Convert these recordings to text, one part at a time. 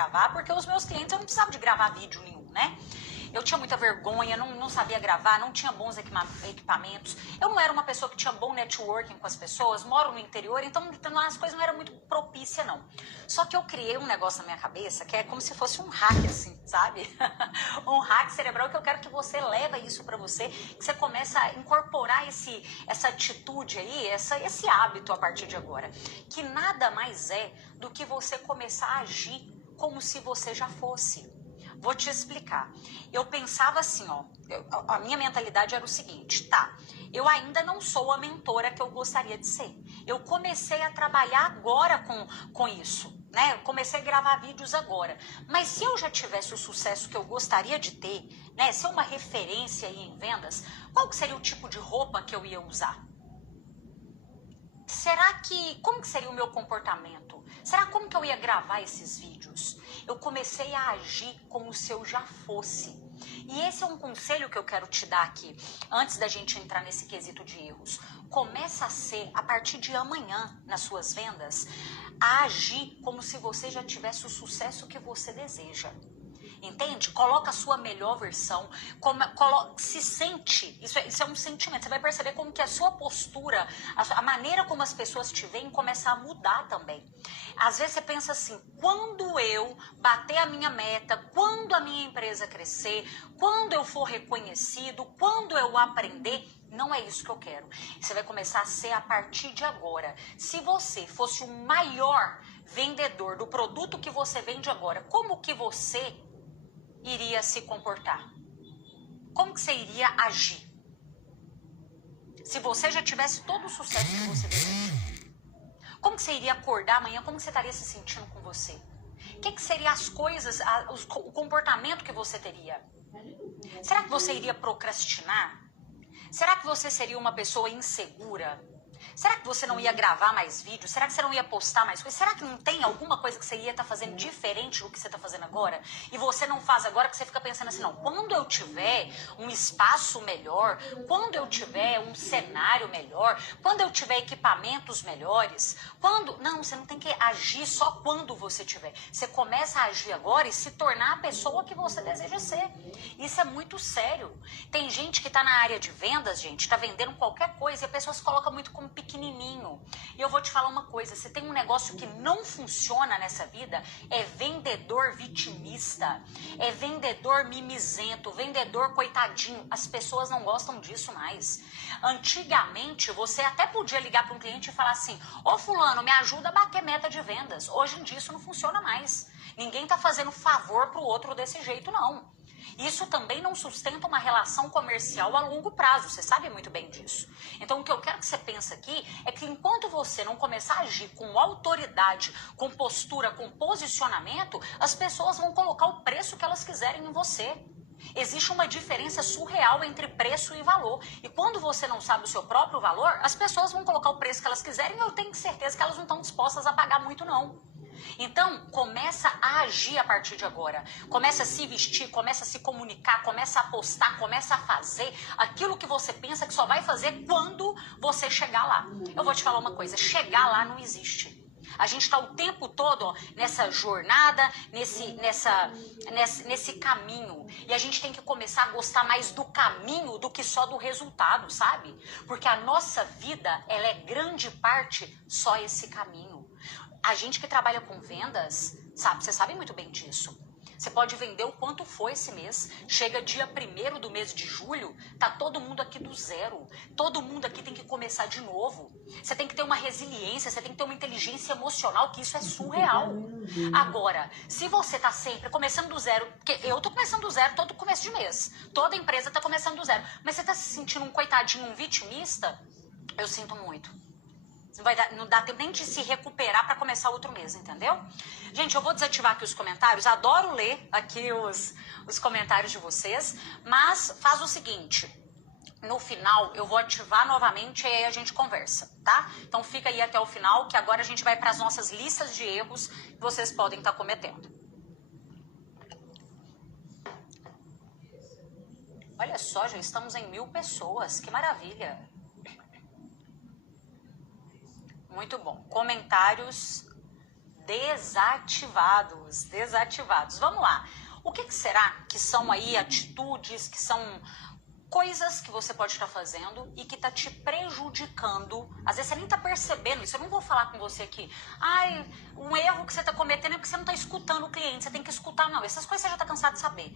gravar, porque os meus clientes eu não precisava de gravar vídeo nenhum, né? Eu tinha muita vergonha, não sabia gravar, não tinha bons equipamentos. Eu não era uma pessoa que tinha bom networking com as pessoas, moro no interior, então as coisas não eram muito propícias, não. Só que eu criei um negócio na minha cabeça que é como se fosse um hack, assim, sabe? Um hack cerebral que eu quero que você leve isso pra você, que você começa a incorporar essa atitude aí, esse hábito a partir de agora. Que nada mais é do que você começar a agir como se você já fosse. Vou te explicar. Eu pensava assim, ó, a minha mentalidade era o seguinte, tá, eu ainda não sou a mentora que eu gostaria de ser. Eu comecei a trabalhar agora com isso, né? Eu comecei a gravar vídeos agora. Mas se eu já tivesse o sucesso que eu gostaria de ter, né, ser uma referência aí em vendas, qual que seria o tipo de roupa que eu ia usar? Como que seria o meu comportamento? Será como que eu ia gravar esses vídeos? Eu comecei a agir como se eu já fosse. E esse é um conselho que eu quero te dar aqui, antes da gente entrar nesse quesito de erros. Começa a ser, a partir de amanhã, nas suas vendas, a agir como se você já tivesse o sucesso que você deseja. Entende? Coloca a sua melhor versão, se sente, isso é um sentimento, você vai perceber como que a sua postura, a maneira como as pessoas te veem começa a mudar também. Às vezes você pensa assim, quando eu bater a minha meta, quando a minha empresa crescer, quando eu for reconhecido, quando eu aprender, não é isso que eu quero. Você vai começar a ser a partir de agora. Se você fosse o maior vendedor do produto que você vende agora, como que você iria se comportar? Como que você iria agir? Se você já tivesse todo o sucesso que você deseja. Como que você iria acordar amanhã? Como que você estaria se sentindo com você? O que seriam as coisas, o comportamento que você teria? Será que você iria procrastinar? Será que você seria uma pessoa insegura? Será que você não ia gravar mais vídeos? Será que você não ia postar mais coisas? Será que não tem alguma coisa que você ia estar fazendo diferente do que você está fazendo agora? E você não faz agora, que você fica pensando assim, não, quando eu tiver um espaço melhor, quando eu tiver um cenário melhor, quando eu tiver equipamentos melhores, Não, você não tem que agir só quando você tiver. Você começa a agir agora e se tornar a pessoa que você deseja ser. Isso é muito sério. Tem gente que está na área de vendas, gente, está vendendo qualquer coisa e a pessoa se coloca muito como pequenininho. E eu vou te falar uma coisa, se tem um negócio que não funciona nessa vida, é vendedor vitimista, é vendedor mimizento, vendedor coitadinho. As pessoas não gostam disso mais. Antigamente, você até podia ligar para um cliente e falar assim, ô fulano, me ajuda a bater meta de vendas. Hoje em dia isso não funciona mais. Ninguém está fazendo favor para o outro desse jeito, não. Isso também não sustenta uma relação comercial a longo prazo, você sabe muito bem disso. Então o que eu quero que você pense aqui é que enquanto você não começar a agir com autoridade, com postura, com posicionamento, as pessoas vão colocar o preço que elas quiserem em você. Existe uma diferença surreal entre preço e valor. E quando você não sabe o seu próprio valor, as pessoas vão colocar o preço que elas quiserem e eu tenho certeza que elas não estão dispostas a pagar muito, não. Então, começa a agir a partir de agora. Começa a se vestir, começa a se comunicar, começa a postar, começa a fazer aquilo que você pensa que só vai fazer quando você chegar lá. Eu vou te falar uma coisa, chegar lá não existe. A gente está o tempo todo ó, nessa jornada, nesse caminho. E a gente tem que começar a gostar mais do caminho do que só do resultado, sabe? Porque a nossa vida, ela é grande parte só esse caminho. A gente que trabalha com vendas, sabe, você sabe muito bem disso. Você pode vender o quanto for esse mês. Chega dia 1º do mês de julho, tá todo mundo aqui do zero. Todo mundo aqui tem que começar de novo. Você tem que ter uma resiliência, você tem que ter uma inteligência emocional, que isso é surreal. Agora, se você tá sempre começando do zero, porque eu tô começando do zero todo começo de mês. Toda empresa tá começando do zero. Mas você tá se sentindo um coitadinho, um vitimista? Eu sinto muito. Não dá tempo nem de se recuperar para começar outro mês, entendeu? Gente, eu vou desativar aqui os comentários. Adoro ler aqui os comentários de vocês. Mas faz o seguinte. No final, eu vou ativar novamente e aí a gente conversa, tá? Então fica aí até o final, que agora a gente vai para as nossas listas de erros que vocês podem estar cometendo. Olha só, já estamos em 1000 pessoas. Que maravilha! Muito bom. Comentários desativados. Vamos lá. O que será que são aí atitudes, que são coisas que você pode estar fazendo e que está te prejudicando? Às vezes você nem está percebendo isso. Eu não vou falar com você aqui, um erro que você está cometendo é porque você não está escutando o cliente, você tem que escutar, não. Essas coisas você já está cansado de saber.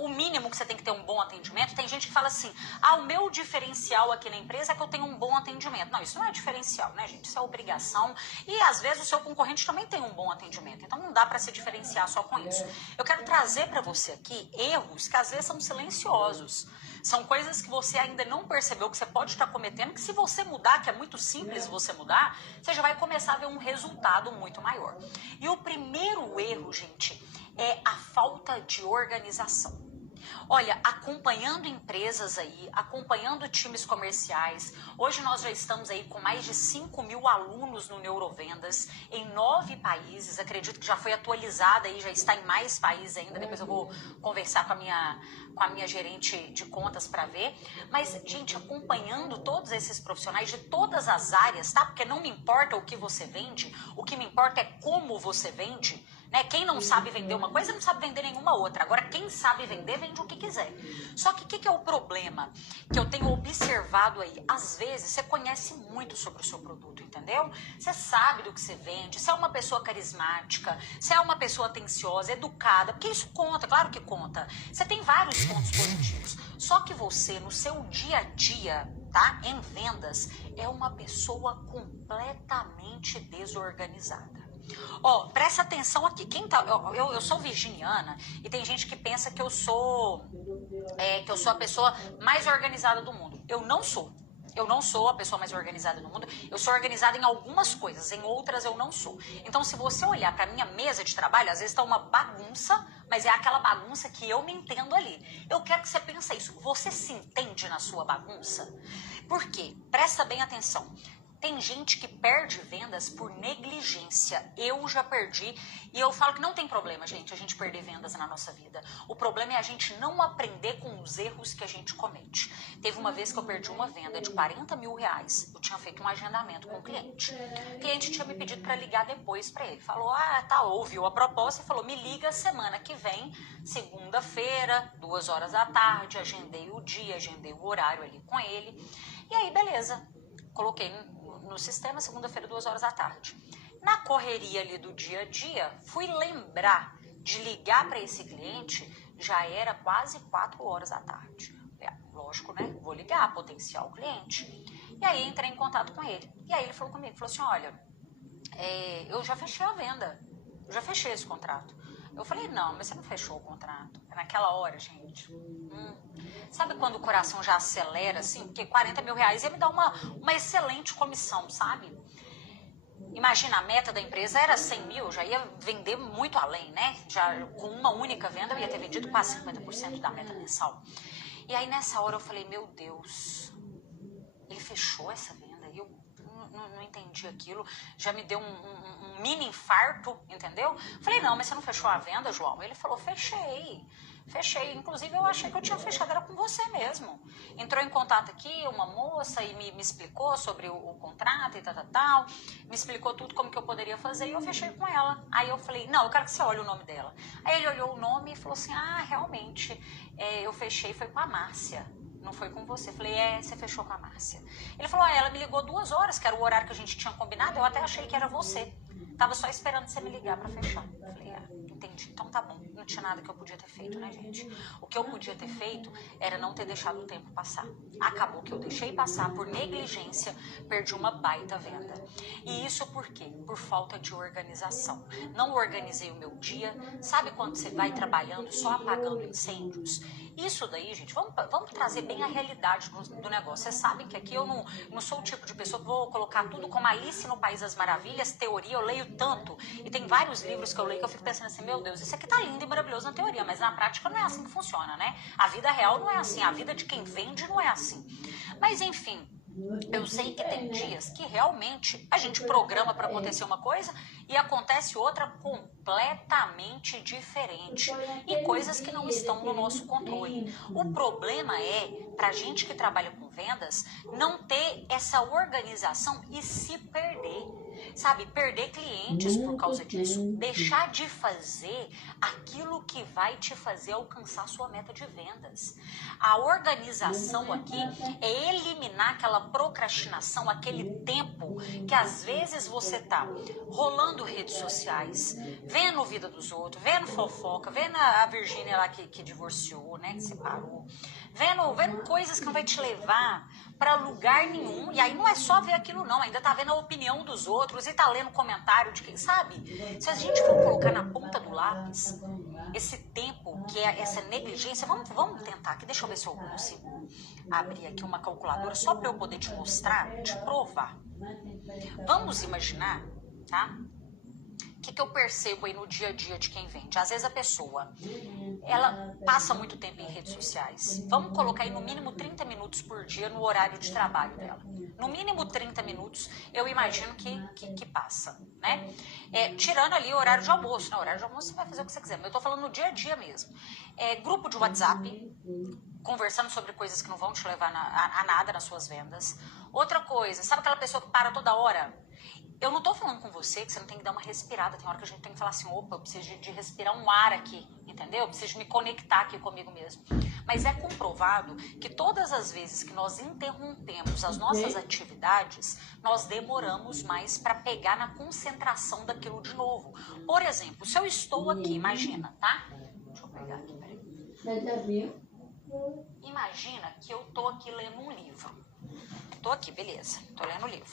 O mínimo que você tem que ter um bom atendimento, tem gente que fala assim, o meu diferencial aqui na empresa é que eu tenho um bom atendimento. Não, isso não é diferencial, né, gente? Isso é obrigação. E às vezes o seu concorrente também tem um bom atendimento. Então não dá para se diferenciar só com isso. Eu quero trazer para você aqui erros que às vezes são silenciosos. São coisas que você ainda não percebeu que você pode estar cometendo, que se você mudar, que é muito simples você mudar, você já vai começar a ver um resultado muito maior. E o primeiro erro, gente, é a falta de organização. Olha, acompanhando empresas aí, acompanhando times comerciais, hoje nós já estamos aí com mais de 5.000 alunos no Neurovendas, em 9 países, acredito que já foi atualizada e já está em mais países ainda, depois eu vou conversar com a minha gerente de contas para ver, mas, gente, acompanhando todos esses profissionais de todas as áreas, tá? Porque não me importa o que você vende, o que me importa é como você vende, né? Quem não sabe vender uma coisa não sabe vender nenhuma outra. Agora, quem sabe vender, vende o que quiser. Só que o que é o problema que eu tenho observado aí? Às vezes, você conhece muito sobre o seu produto, entendeu? Você sabe do que você vende, se é uma pessoa carismática, se é uma pessoa atenciosa, educada, porque isso conta, claro que conta. Você tem vários pontos positivos. Só que você, no seu dia a dia, tá? Em vendas, é uma pessoa completamente desorganizada. Presta atenção aqui. Eu sou virginiana e tem gente que pensa que eu sou a pessoa mais organizada do mundo. Eu não sou. Eu não sou a pessoa mais organizada do mundo. Eu sou organizada em algumas coisas, em outras eu não sou. Então, se você olhar para minha mesa de trabalho, às vezes está uma bagunça, mas é aquela bagunça que eu me entendo ali. Eu quero que você pense isso. Você se entende na sua bagunça? Por quê? Presta bem atenção. Tem gente que perde vendas por negligência. Eu já perdi e eu falo que não tem problema, gente, a gente perder vendas na nossa vida. O problema é a gente não aprender com os erros que a gente comete. Teve uma vez que eu perdi uma venda de 40 mil reais. Eu tinha feito um agendamento com o cliente. O cliente tinha me pedido para ligar depois para ele. Falou, ouviu a proposta e falou, me liga semana que vem, segunda-feira, 2 horas da tarde. Agendei o dia, agendei o horário ali com ele. E aí, beleza. Coloquei no sistema, segunda-feira, 2 horas da tarde. Na correria ali do dia a dia, fui lembrar de ligar para esse cliente, já era quase 4 horas da tarde. Lógico, né? Vou ligar, potencial cliente. E aí entrei em contato com ele. E aí ele falou comigo, falou assim, olha, eu já fechei a venda, eu já fechei esse contrato. Eu falei, não, mas você não fechou o contrato. É naquela hora, gente. Sabe quando o coração já acelera, assim? Porque 40 mil reais ia me dar uma excelente comissão, sabe? Imagina, a meta da empresa era 100 mil, eu já ia vender muito além, né? Já com uma única venda eu ia ter vendido quase 50% da meta mensal. E aí nessa hora eu falei, meu Deus, ele fechou essa venda e eu não entendi aquilo, já me deu um mini infarto, entendeu? Falei, não, mas você não fechou a venda, João? Ele falou, fechei. Inclusive eu achei que eu tinha fechado, era com você mesmo. Entrou em contato aqui uma moça e me explicou sobre o contrato e tal, me explicou tudo como que eu poderia fazer e eu fechei com ela. Aí eu falei, não, eu quero que você olhe o nome dela. Aí ele olhou o nome e falou assim, realmente, eu fechei, foi com a Márcia. Não foi com você. Falei, você fechou com a Márcia. Ele falou, ela me ligou 2 horas, que era o horário que a gente tinha combinado, eu até achei que era você. Tava só esperando você me ligar pra fechar. Falei, entendi. Então tá bom. Não tinha nada que eu podia ter feito, né, gente? O que eu podia ter feito era não ter deixado o tempo passar. Acabou que eu deixei passar por negligência, perdi uma baita venda. E isso por quê? Por falta de organização. Não organizei o meu dia. Sabe quando você vai trabalhando só apagando incêndios? Isso daí, gente, vamos trazer bem a realidade do negócio. Vocês sabem que aqui eu não sou o tipo de pessoa que vou colocar tudo como Alice no País das Maravilhas, teoria, eu leio tanto. E tem vários livros que eu leio que eu fico pensando assim, meu Deus, isso aqui tá lindo e maravilhoso na teoria, mas na prática não é assim que funciona, né? A vida real não é assim, a vida de quem vende não é assim. Mas enfim, eu sei que tem dias que realmente a gente programa para acontecer uma coisa e acontece outra completamente diferente. E coisas que não estão no nosso controle. O problema é, pra gente que trabalha com vendas, não ter essa organização e se perder. sabe, perder clientes por causa disso, deixar de fazer aquilo que vai te fazer alcançar sua meta de vendas. A organização aqui é eliminar aquela procrastinação, aquele tempo que às vezes você tá rolando redes sociais, vendo a vida dos outros, vendo fofoca, vendo a Virgínia lá que divorciou, né, que separou, vendo coisas que não vai te levar para lugar nenhum. E aí não é só ver aquilo não, ainda tá vendo a opinião dos outros e tá lendo comentário de quem sabe. Se a gente for colocar na ponta do lápis esse tempo, que é essa negligência, vamos tentar aqui, deixa eu ver se eu consigo abrir aqui uma calculadora só para eu poder te mostrar, te provar. Vamos imaginar, tá? O que eu percebo aí no dia a dia de quem vende? Às vezes a pessoa, ela passa muito tempo em redes sociais. Vamos colocar aí no mínimo 30 minutos por dia no horário de trabalho dela. No mínimo 30 minutos, eu imagino que passa, né? Tirando ali o horário de almoço. No horário de almoço você vai fazer o que você quiser, mas eu tô falando no dia a dia mesmo. Grupo de WhatsApp, conversando sobre coisas que não vão te levar a nada nas suas vendas. Outra coisa, sabe aquela pessoa que para toda hora? Eu não tô falando com você que você não tem que dar uma respirada. Tem hora que a gente tem que falar assim, opa, eu preciso de respirar um ar aqui, entendeu? Eu preciso me conectar aqui comigo mesmo. Mas é comprovado que todas as vezes que nós interrompemos as nossas atividades, nós demoramos mais para pegar na concentração daquilo de novo. Por exemplo, se eu estou aqui, imagina, tá? Deixa eu pegar aqui, peraí. Imagina que eu tô aqui lendo um livro. Tô aqui, beleza, tô lendo o livro.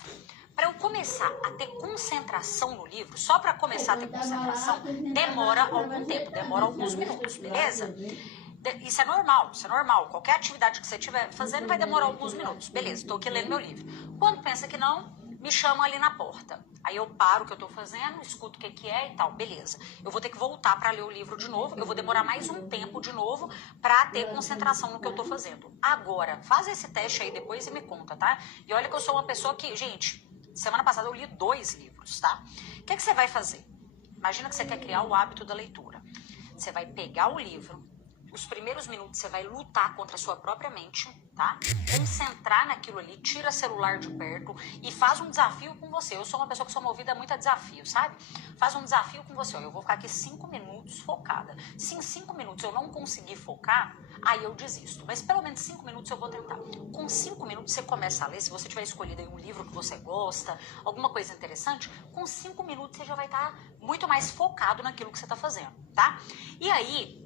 Para eu começar a ter concentração no livro, só para começar a ter concentração, demora algum tempo, demora alguns minutos, beleza? Isso é normal, isso é normal. Qualquer atividade que você estiver fazendo vai demorar alguns minutos. Beleza, estou aqui lendo meu livro. Quando pensa que não, me chama ali na porta. Aí eu paro o que eu estou fazendo, escuto o que é e tal, beleza. Eu vou ter que voltar para ler o livro de novo, eu vou demorar mais um tempo de novo para ter concentração no que eu estou fazendo. Agora, faz esse teste aí depois e me conta, tá? E olha que eu sou uma pessoa que, gente, semana passada eu li 2 livros, tá? O que você vai fazer? Imagina que você quer criar o hábito da leitura. Você vai pegar o livro, os primeiros minutos você vai lutar contra a sua própria mente, tá? Concentrar naquilo ali, tira celular de perto e faz um desafio com você. Eu sou uma pessoa que sou movida muito a desafio, sabe? Faz um desafio com você. Ó, eu vou ficar aqui 5 minutos focada. Se em 5 minutos eu não conseguir focar, aí eu desisto. Mas pelo menos 5 minutos eu vou tentar. Com 5 minutos você começa a ler. Se você tiver escolhido aí um livro que você gosta, alguma coisa interessante, com 5 minutos você já vai estar muito mais focado naquilo que você está fazendo, tá? E aí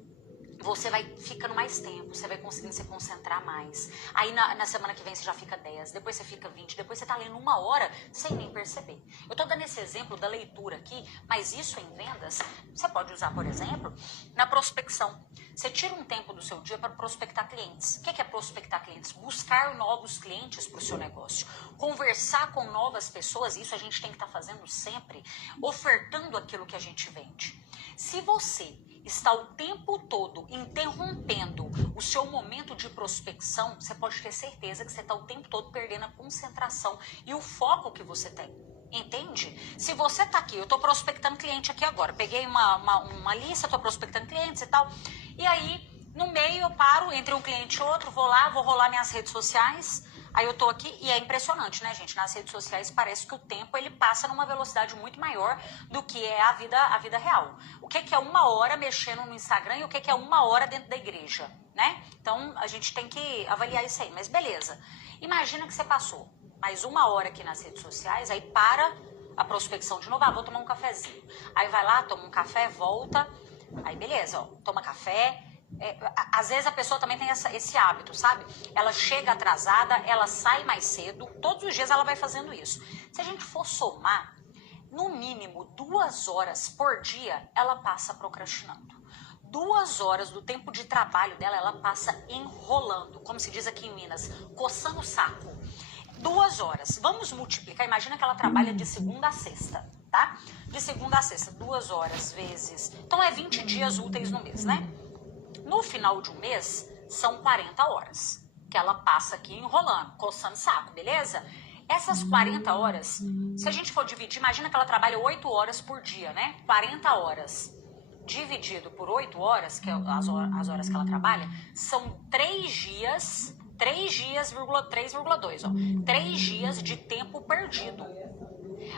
você vai ficando mais tempo, você vai conseguindo se concentrar mais. Aí na semana que vem você já fica 10, depois você fica 20, depois você tá lendo 1 hora sem nem perceber. Eu tô dando esse exemplo da leitura aqui, mas isso em vendas, você pode usar, por exemplo, na prospecção. Você tira um tempo do seu dia para prospectar clientes. O que é prospectar clientes? Buscar novos clientes para o seu negócio. Conversar com novas pessoas, isso a gente tem que estar fazendo sempre, ofertando aquilo que a gente vende. Se você está o tempo todo interrompendo o seu momento de prospecção, você pode ter certeza que você está o tempo todo perdendo a concentração e o foco que você tem. Entende? Se você está aqui, eu estou prospectando cliente aqui agora, peguei uma lista, estou prospectando clientes e tal, e aí no meio eu paro entre um cliente e outro, vou lá, vou rolar minhas redes sociais. Aí eu tô aqui e é impressionante, né, gente? Nas redes sociais parece que o tempo ele passa numa velocidade muito maior do que é a vida real. O que é 1 hora mexendo no Instagram e o que é 1 hora dentro da igreja, né? Então a gente tem que avaliar isso aí, mas beleza. Imagina que você passou mais 1 hora aqui nas redes sociais, aí para a prospecção de novo, vou tomar um cafezinho. Aí vai lá, toma um café, volta, aí beleza, ó, toma café. Às vezes a pessoa também tem esse hábito, sabe? Ela chega atrasada, ela sai mais cedo, todos os dias ela vai fazendo isso. Se a gente for somar, no mínimo 2 horas por dia, ela passa procrastinando. 2 horas do tempo de trabalho dela, ela passa enrolando, como se diz aqui em Minas, coçando o saco. 2 horas, vamos multiplicar, imagina que ela trabalha de segunda a sexta, tá? De segunda a sexta, 2 horas vezes, então é 20 dias úteis no mês, né? No final de um mês, são 40 horas que ela passa aqui enrolando, coçando saco, beleza? Essas 40 horas, se a gente for dividir, imagina que ela trabalha 8 horas por dia, né? 40 horas dividido por 8 horas, que é as horas que ela trabalha, são 3 dias, 3,2, ó. 3 dias de tempo perdido.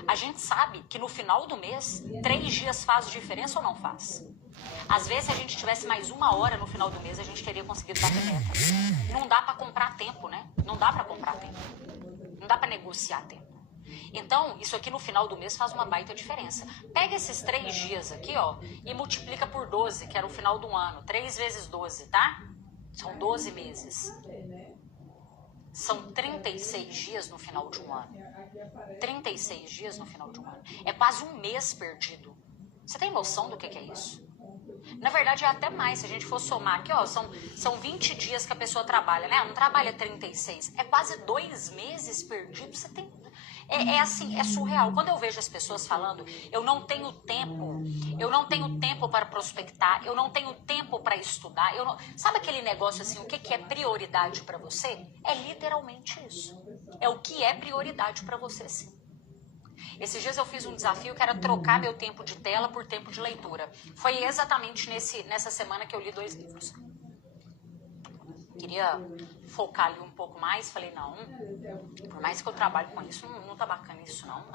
A gente sabe que no final do mês, 3 dias faz diferença ou não faz? Às vezes, se a gente tivesse mais 1 hora no final do mês, a gente teria conseguido bater meta. Não dá para comprar tempo, né? Não dá para comprar tempo. Não dá para negociar tempo. Então, isso aqui no final do mês faz uma baita diferença. Pega esses 3 dias aqui, ó, e multiplica por 12, que era o final do ano. 3 vezes 12, tá? São 12 meses. São 36 dias no final de um ano. 36 dias no final de um ano. É quase um mês perdido. Você tem noção do que é isso? Na verdade, é até mais. Se a gente for somar aqui, ó, são 20 dias que a pessoa trabalha, né? Ela não trabalha 36. É quase 2 meses perdidos. Você tem... É assim, é surreal. Quando eu vejo as pessoas falando, eu não tenho tempo para prospectar, eu não tenho tempo para estudar, sabe aquele negócio assim, o que é prioridade para você? É literalmente isso. É o que é prioridade para você, sim. Esses dias eu fiz um desafio que era trocar meu tempo de tela por tempo de leitura. Foi exatamente nessa semana que eu li 2 livros. Queria focar ali um pouco mais, falei, não, por mais que eu trabalhe com isso, não tá bacana isso não.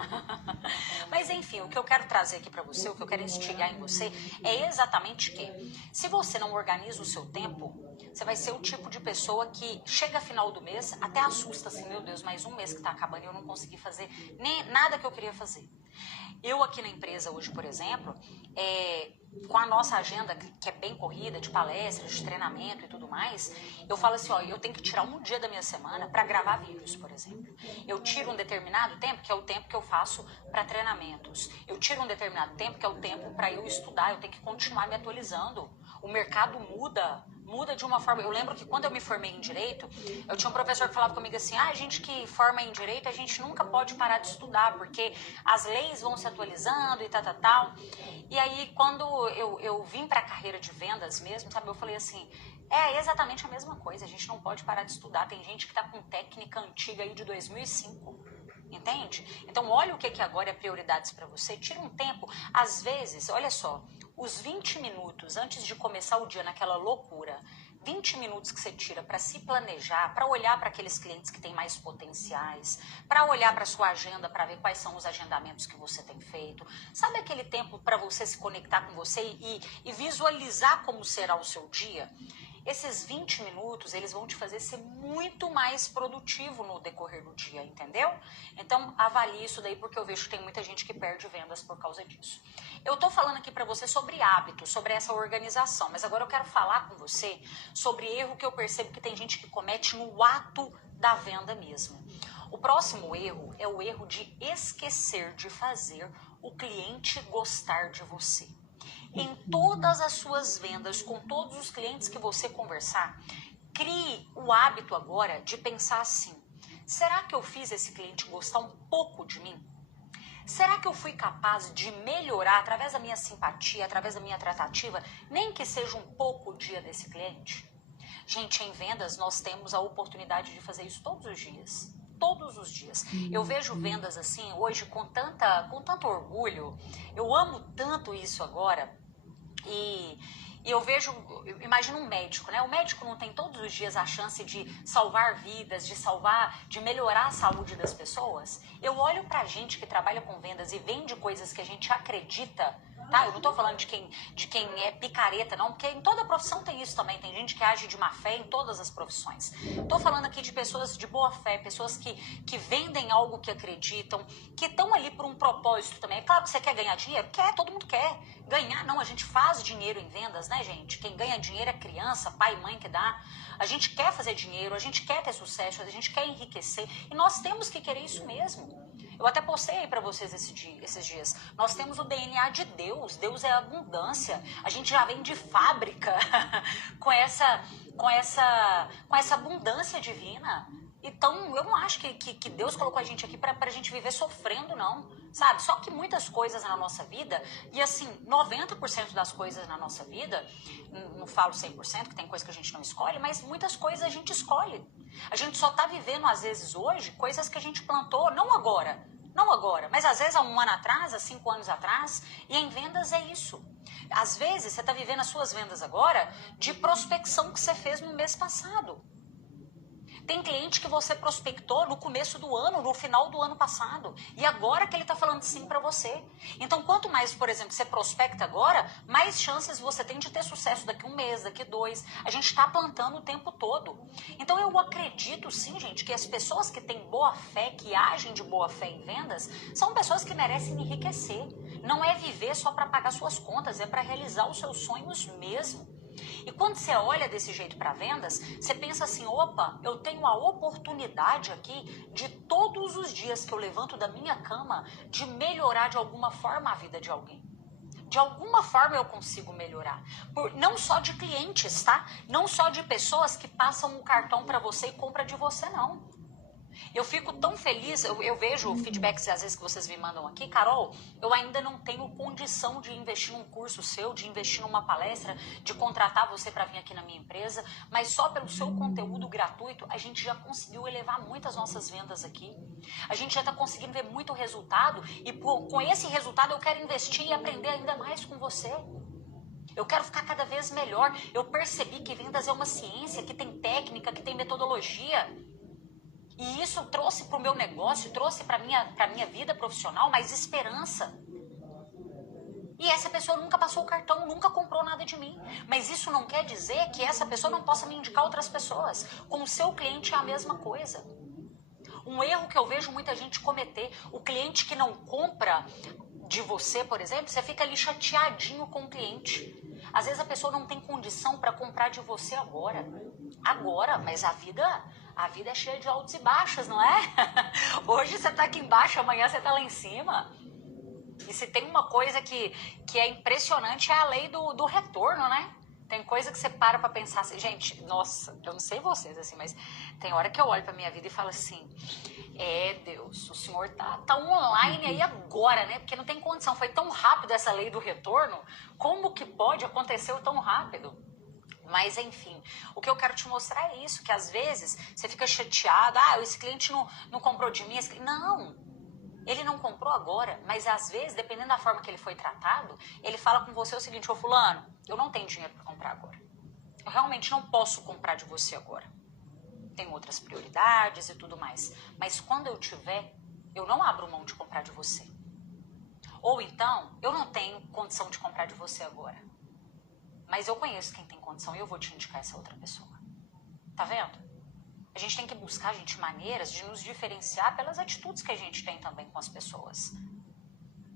Mas enfim, o que eu quero trazer aqui pra você, o que eu quero instigar em você, é exatamente que, se você não organiza o seu tempo, você vai ser o tipo de pessoa que chega final do mês, até assusta assim, meu Deus, mais um mês que tá acabando e eu não consegui fazer nem nada que eu queria fazer. Eu aqui na empresa hoje, por exemplo, com a nossa agenda que é bem corrida, de palestras, de treinamento e tudo mais, eu falo assim, ó, eu tenho que tirar um dia da minha semana para gravar vídeos, por exemplo. Eu tiro um determinado tempo, que é o tempo que eu faço para treinamentos. Eu tiro um determinado tempo, que é o tempo para eu estudar, eu tenho que continuar me atualizando. O mercado muda de uma forma... Eu lembro que quando eu me formei em Direito, eu tinha um professor que falava comigo assim, a gente que forma em Direito, a gente nunca pode parar de estudar, porque as leis vão se atualizando e tal. E aí, quando eu vim para a carreira de vendas mesmo, sabe, eu falei assim, é exatamente a mesma coisa, a gente não pode parar de estudar. Tem gente que está com técnica antiga aí de 2005. Entende? Então, olha o que agora é prioridades para você. Tira um tempo. Às vezes, olha só, os 20 minutos antes de começar o dia naquela loucura, 20 minutos que você tira para se planejar, para olhar para aqueles clientes que têm mais potenciais, para olhar para sua agenda, para ver quais são os agendamentos que você tem feito. Sabe aquele tempo para você se conectar com você e visualizar como será o seu dia? Esses 20 minutos, eles vão te fazer ser muito mais produtivo no decorrer do dia, entendeu? Então, avalie isso daí, porque eu vejo que tem muita gente que perde vendas por causa disso. Eu tô falando aqui pra você sobre hábitos, sobre essa organização, mas agora eu quero falar com você sobre erro que eu percebo que tem gente que comete no ato da venda mesmo. O próximo erro é o erro de esquecer de fazer o cliente gostar de você. Em todas as suas vendas, com todos os clientes que você conversar, crie o hábito agora de pensar assim, será que eu fiz esse cliente gostar um pouco de mim? Será que eu fui capaz de melhorar através da minha simpatia, através da minha tratativa, nem que seja um pouco o dia desse cliente? Gente, em vendas nós temos a oportunidade de fazer isso todos os dias. Todos os dias. Eu vejo vendas assim hoje com tanto orgulho. Eu amo tanto isso agora. E eu vejo, imagina um médico, né? O médico não tem todos os dias a chance de salvar vidas, de melhorar a saúde das pessoas. Eu olho pra gente que trabalha com vendas e vende coisas que a gente acredita, tá? Eu não tô falando de quem é picareta, não, porque em toda profissão tem isso também. Tem gente que age de má fé em todas as profissões. Tô falando aqui de pessoas de boa fé, pessoas que vendem algo que acreditam, que estão ali por um propósito também. É claro que você quer ganhar dinheiro? Quer, todo mundo quer. Ganhar, não, a gente faz dinheiro em vendas, né, gente? Quem ganha dinheiro é criança, pai e mãe que dá. A gente quer fazer dinheiro, a gente quer ter sucesso, a gente quer enriquecer. E nós temos que querer isso mesmo. Eu até postei aí pra vocês esses dias. Nós temos o DNA de Deus. Deus é abundância. A gente já vem de fábrica com essa abundância divina. Então, eu não acho que Deus colocou a gente aqui pra gente viver sofrendo, não. Sabe? Só que muitas coisas na nossa vida, e assim, 90% das coisas na nossa vida, não falo 100%, que tem coisa que a gente não escolhe, mas muitas coisas a gente escolhe. A gente só tá vivendo, às vezes, hoje, coisas que a gente plantou, não agora, mas às vezes há 1 ano atrás, há 5 anos atrás, e em vendas é isso. Às vezes, você tá vivendo as suas vendas agora de prospecção que você fez no mês passado. Tem cliente que você prospectou no começo do ano, no final do ano passado, e agora que ele está falando sim para você. Então, quanto mais, por exemplo, você prospecta agora, mais chances você tem de ter sucesso daqui um mês, daqui 2. A gente está plantando o tempo todo. Então, eu acredito sim, gente, que as pessoas que têm boa fé, que agem de boa fé em vendas, são pessoas que merecem enriquecer. Não é viver só para pagar suas contas, é para realizar os seus sonhos mesmo. E quando você olha desse jeito para vendas, você pensa assim, opa, eu tenho a oportunidade aqui de todos os dias que eu levanto da minha cama, de melhorar de alguma forma a vida de alguém. De alguma forma eu consigo melhorar. Não só de clientes, tá? Não só de pessoas que passam um cartão para você e compram de você, não. Eu fico tão feliz, eu vejo feedbacks às vezes que vocês me mandam aqui, Carol, eu ainda não tenho condição de investir num curso seu, de investir numa palestra, de contratar você para vir aqui na minha empresa, mas só pelo seu conteúdo gratuito a gente já conseguiu elevar muitas nossas vendas aqui. A gente já está conseguindo ver muito resultado e com esse resultado eu quero investir e aprender ainda mais com você. Eu quero ficar cada vez melhor. Eu percebi que vendas é uma ciência, que tem técnica, que tem metodologia. E isso trouxe para o meu negócio, trouxe para a minha vida profissional mais esperança. E essa pessoa nunca passou o cartão, nunca comprou nada de mim. Mas isso não quer dizer que essa pessoa não possa me indicar outras pessoas. Com o seu cliente é a mesma coisa. Um erro que eu vejo muita gente cometer, o cliente que não compra de você, por exemplo, você fica ali chateadinho com o cliente. Às vezes a pessoa não tem condição para comprar de você agora. Agora, mas a vida é cheia de altos e baixos, não é? Hoje você tá aqui embaixo, amanhã você tá lá em cima. E se tem uma coisa que é impressionante é a lei do retorno, né? Tem coisa que você para pra pensar assim, gente, nossa, eu não sei vocês, assim, mas tem hora que eu olho pra minha vida e falo assim, Deus, o senhor tá online aí agora, né? Porque não tem condição, foi tão rápido essa lei do retorno, como que pode acontecer tão rápido? Mas, enfim, o que eu quero te mostrar é isso, que às vezes você fica chateado, esse cliente não comprou de mim, não, ele não comprou agora, mas às vezes, dependendo da forma que ele foi tratado, ele fala com você o seguinte, ô fulano, eu não tenho dinheiro para comprar agora, eu realmente não posso comprar de você agora, tenho outras prioridades e tudo mais, mas quando eu tiver, eu não abro mão de comprar de você. Ou então, eu não tenho condição de comprar de você agora. Mas eu conheço quem tem condição e eu vou te indicar essa outra pessoa. Tá vendo? A gente tem que buscar, gente, maneiras de nos diferenciar pelas atitudes que a gente tem também com as pessoas.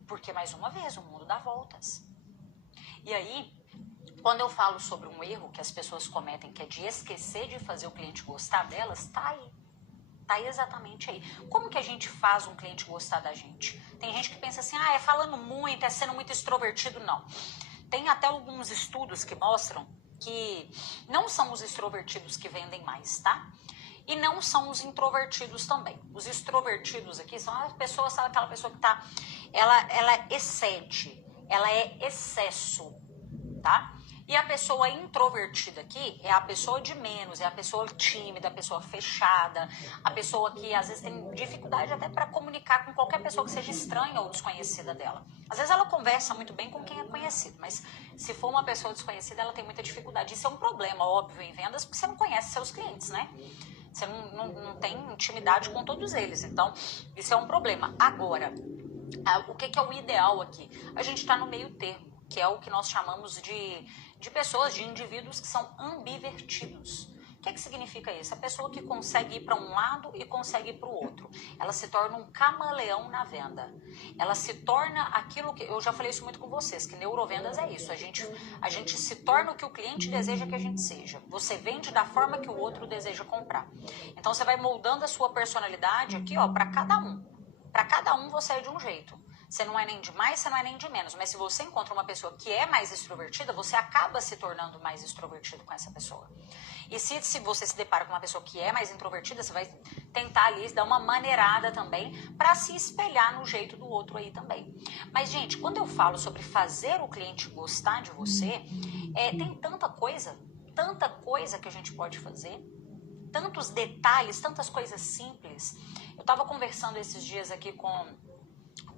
Porque, mais uma vez, o mundo dá voltas. E aí, quando eu falo sobre um erro que as pessoas cometem, que é de esquecer de fazer o cliente gostar delas, tá aí. Tá exatamente aí. Como que a gente faz um cliente gostar da gente? Tem gente que pensa assim, é falando muito, é sendo muito extrovertido. Não. Tem até alguns estudos que mostram que não são os extrovertidos que vendem mais, tá? E não são os introvertidos também. Os extrovertidos aqui são as pessoas, sabe, aquela pessoa que tá, ela excede, ela é excesso, tá? E a pessoa introvertida aqui é a pessoa de menos, é a pessoa tímida, a pessoa fechada, a pessoa que às vezes tem dificuldade até para comunicar com qualquer pessoa que seja estranha ou desconhecida dela. Às vezes ela conversa muito bem com quem é conhecido, mas se for uma pessoa desconhecida, ela tem muita dificuldade. Isso é um problema, óbvio, em vendas, porque você não conhece seus clientes, né? Você não tem intimidade com todos eles, então isso é um problema. Agora, o que é o ideal aqui? A gente está no meio termo, que é o que nós chamamos de pessoas, de indivíduos que são ambivertidos. O que significa isso? A pessoa que consegue ir para um lado e consegue ir para o outro. Ela se torna um camaleão na venda. Ela se torna aquilo que... Eu já falei isso muito com vocês, que neurovendas é isso. A gente se torna o que o cliente deseja que a gente seja. Você vende da forma que o outro deseja comprar. Então você vai moldando a sua personalidade aqui, ó, para cada um. Para cada um você é de um jeito. Você não é nem de mais, você não é nem de menos. Mas se você encontra uma pessoa que é mais extrovertida, você acaba se tornando mais extrovertido com essa pessoa. E se você se depara com uma pessoa que é mais introvertida, você vai tentar ali dar uma maneirada também para se espelhar no jeito do outro aí também. Mas, gente, quando eu falo sobre fazer o cliente gostar de você, tem tanta coisa que a gente pode fazer, tantos detalhes, tantas coisas simples. Eu estava conversando esses dias aqui com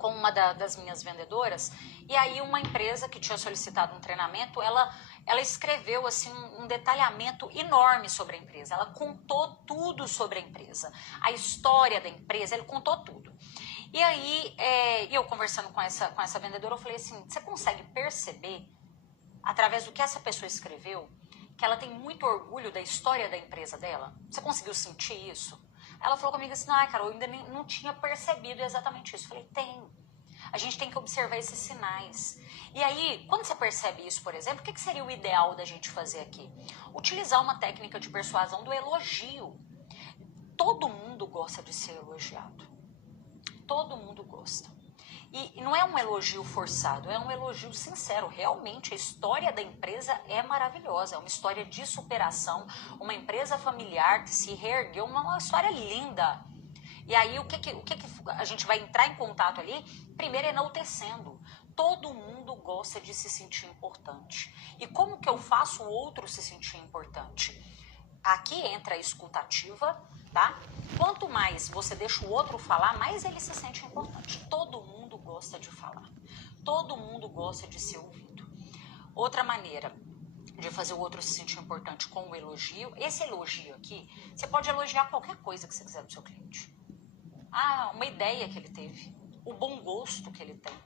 com uma das minhas vendedoras, e aí uma empresa que tinha solicitado um treinamento, ela escreveu assim um detalhamento enorme sobre a empresa, ela contou tudo sobre a empresa, a história da empresa, ele contou tudo. E aí, eu conversando com essa vendedora, eu falei assim, você consegue perceber, através do que essa pessoa escreveu, que ela tem muito orgulho da história da empresa dela? Você conseguiu sentir isso? Ela falou comigo assim, Carol, eu ainda não tinha percebido exatamente isso. Eu falei, tem. A gente tem que observar esses sinais. E aí, quando você percebe isso, por exemplo, o que seria o ideal da gente fazer aqui? Utilizar uma técnica de persuasão do elogio. Todo mundo gosta de ser elogiado. Todo mundo gosta. E não é um elogio forçado, é um elogio sincero. Realmente a história da empresa é maravilhosa, é uma história de superação, uma empresa familiar que se reergueu, uma história linda. E aí o que a gente vai entrar em contato ali? Primeiro enaltecendo. Todo mundo gosta de se sentir importante. E como que eu faço o outro se sentir importante? Aqui entra a escutativa, tá? Quanto mais você deixa o outro falar, mais ele se sente importante. Todo mundo gosta de falar. Todo mundo gosta de ser ouvido. Outra maneira de fazer o outro se sentir importante com o elogio, esse elogio aqui, você pode elogiar qualquer coisa que você quiser do seu cliente. Uma ideia que ele teve, o bom gosto que ele tem.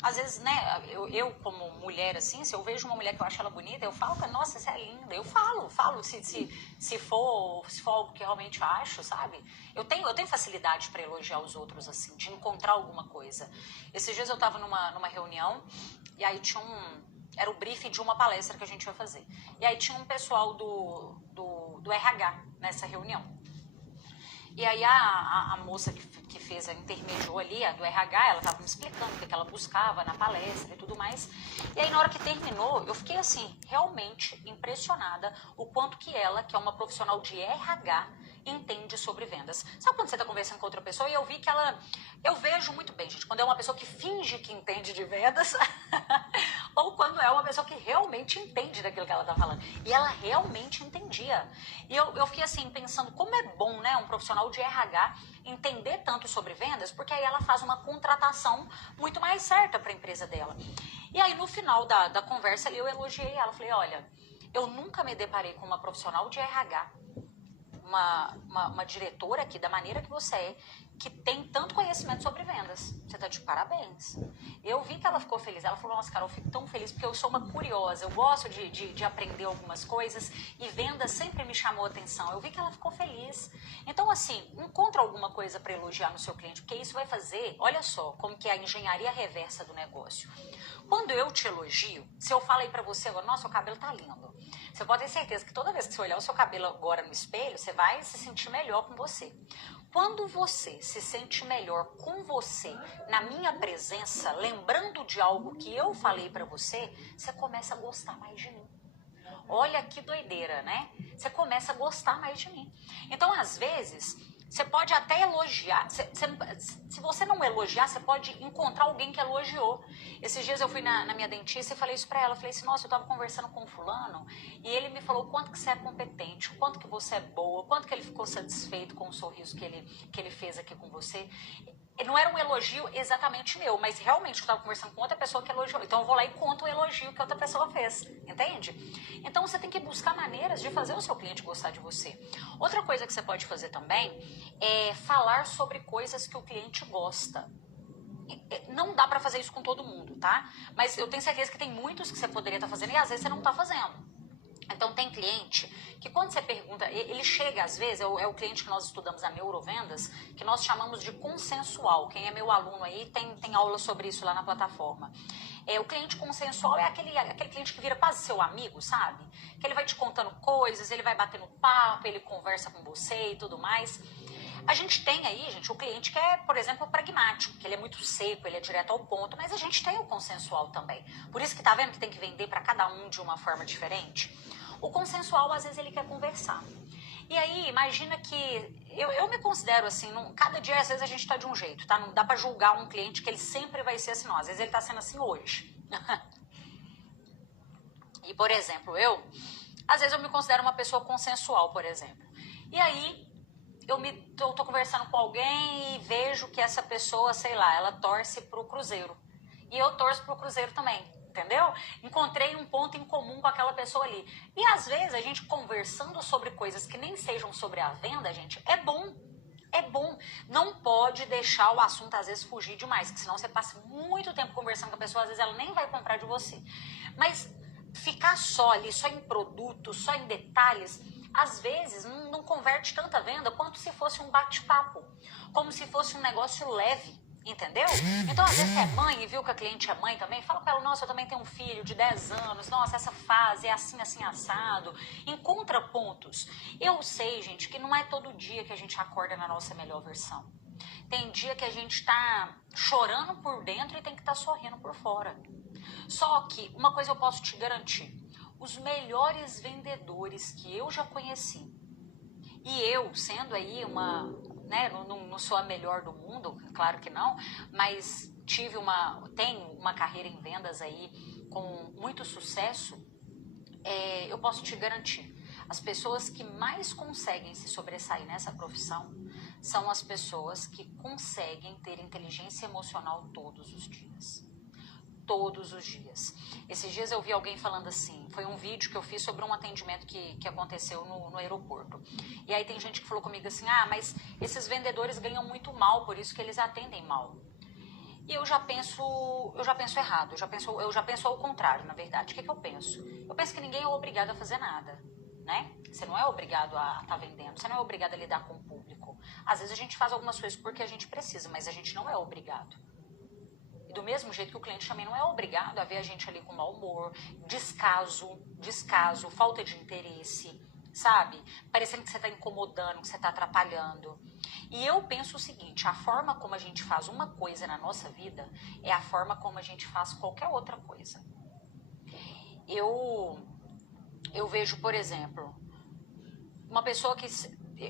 Às vezes, né, eu como mulher, assim, se eu vejo uma mulher que eu acho ela bonita, eu falo, nossa, essa é linda. Eu falo se for algo que eu realmente acho, sabe? Eu tenho facilidade para elogiar os outros, assim, de encontrar alguma coisa. Esses dias eu tava numa reunião, e aí era o briefing de uma palestra que a gente ia fazer. E aí tinha um pessoal do RH nessa reunião. E aí a moça que fez, intermediou ali, a do RH, ela estava me explicando o que ela buscava na palestra e tudo mais. E aí na hora que terminou, eu fiquei assim, realmente impressionada o quanto que ela, que é uma profissional de RH, entende sobre vendas. Sabe quando você está conversando com outra pessoa e eu vi que eu vejo muito bem, gente, quando é uma pessoa que finge que entende de vendas ou quando é uma pessoa que realmente entende daquilo que ela está falando. E ela realmente entendia. E eu fiquei assim, pensando como é bom, né, um profissional de RH entender tanto sobre vendas, porque aí ela faz uma contratação muito mais certa para a empresa dela. E aí no final da conversa ali eu elogiei ela, falei, olha, eu nunca me deparei com uma profissional de RH, uma diretora aqui, da maneira que você é, que tem tanto conhecimento sobre vendas. Você tá de parabéns. Eu vi que ela ficou feliz. Ela falou, nossa, Carol, eu fico tão feliz porque eu sou uma curiosa. Eu gosto de aprender algumas coisas e vendas sempre me chamou a atenção. Eu vi que ela ficou feliz. Então, assim, encontra alguma coisa para elogiar no seu cliente, porque isso vai fazer, olha só, como que é a engenharia reversa do negócio. Quando eu te elogio, se eu falei pra você agora, nossa, seu cabelo tá lindo. Você pode ter certeza que toda vez que você olhar o seu cabelo agora no espelho, você vai se sentir melhor com você. Quando você se sente melhor com você, na minha presença, lembrando de algo que eu falei pra você, você começa a gostar mais de mim. Olha que doideira, né? Você começa a gostar mais de mim. Então, às vezes, você pode até elogiar. Se você não elogiar, você pode encontrar alguém que elogiou. Esses dias eu fui na minha dentista e falei isso pra ela. Falei assim, nossa, eu tava conversando com o fulano e ele me falou o quanto que você é competente, o quanto que você é boa, o quanto que ele ficou satisfeito com o sorriso que ele fez aqui com você. Não era um elogio exatamente meu, mas realmente eu estava conversando com outra pessoa que elogiou. Então eu vou lá e conto o elogio que outra pessoa fez, entende? Então você tem que buscar maneiras de fazer o seu cliente gostar de você. Outra coisa que você pode fazer também é falar sobre coisas que o cliente gosta. Não dá pra fazer isso com todo mundo, tá? Mas eu tenho certeza que tem muitos que você poderia estar fazendo e às vezes você não tá fazendo. Então tem cliente que quando você pergunta, ele chega às vezes, é o cliente que nós estudamos a neurovendas, que nós chamamos de consensual. Quem é meu aluno aí tem aula sobre isso lá na plataforma. O cliente consensual é aquele cliente que vira quase seu amigo, sabe? Que ele vai te contando coisas, ele vai batendo papo, ele conversa com você e tudo mais. A gente tem aí, gente, o cliente que é, por exemplo, pragmático, que ele é muito seco, ele é direto ao ponto, mas a gente tem o consensual também. Por isso que tá vendo que tem que vender para cada um de uma forma diferente? O consensual, às vezes, ele quer conversar. E aí, imagina que... Eu me considero assim, cada dia, às vezes, a gente tá de um jeito, tá? Não dá pra julgar um cliente que ele sempre vai ser assim, não. Às vezes, ele tá sendo assim hoje. E, por exemplo, às vezes, eu me considero uma pessoa consensual, por exemplo. E aí, eu tô conversando com alguém e vejo que essa pessoa, sei lá, ela torce pro Cruzeiro. E eu torço pro Cruzeiro também, entendeu? Encontrei um ponto em comum com aquela pessoa ali. E às vezes a gente conversando sobre coisas que nem sejam sobre a venda, gente, é bom. É bom. Não pode deixar o assunto às vezes fugir demais, que senão você passa muito tempo conversando com a pessoa, às vezes ela nem vai comprar de você. Mas ficar só ali, só em produto, só em detalhes, às vezes não converte tanta venda quanto se fosse um bate-papo, como se fosse um negócio leve, entendeu? Então, às vezes, você é mãe e viu que a cliente é mãe também, fala com ela, nossa, eu também tenho um filho de 10 anos, nossa, essa fase é assim, assim, assado. Encontra pontos. Eu sei, gente, que não é todo dia que a gente acorda na nossa melhor versão. Tem dia que a gente tá chorando por dentro e tem que estar sorrindo por fora. Só que, uma coisa eu posso te garantir, os melhores vendedores que eu já conheci, e eu, sendo aí uma, né, não sou a melhor do mundo, claro que não, mas tenho uma carreira em vendas aí com muito sucesso, eu posso te garantir, as pessoas que mais conseguem se sobressair nessa profissão são as pessoas que conseguem ter inteligência emocional todos os dias. Todos os dias. Esses dias eu vi alguém falando assim, foi um vídeo que eu fiz sobre um atendimento que aconteceu no aeroporto. E aí tem gente que falou comigo assim, mas esses vendedores ganham muito mal, por isso que eles atendem mal. E eu já penso errado, eu já penso ao contrário, na verdade. O que eu penso? Eu penso que ninguém é obrigado a fazer nada, né? Você não é obrigado a estar vendendo, você não é obrigado a lidar com o público. Às vezes a gente faz algumas coisas porque a gente precisa, mas a gente não é obrigado. E do mesmo jeito que o cliente também não é obrigado a ver a gente ali com mau humor, descaso, falta de interesse, sabe? Parecendo que você está incomodando, que você está atrapalhando. E eu penso o seguinte, a forma como a gente faz uma coisa na nossa vida é a forma como a gente faz qualquer outra coisa. Eu vejo, por exemplo, uma pessoa que...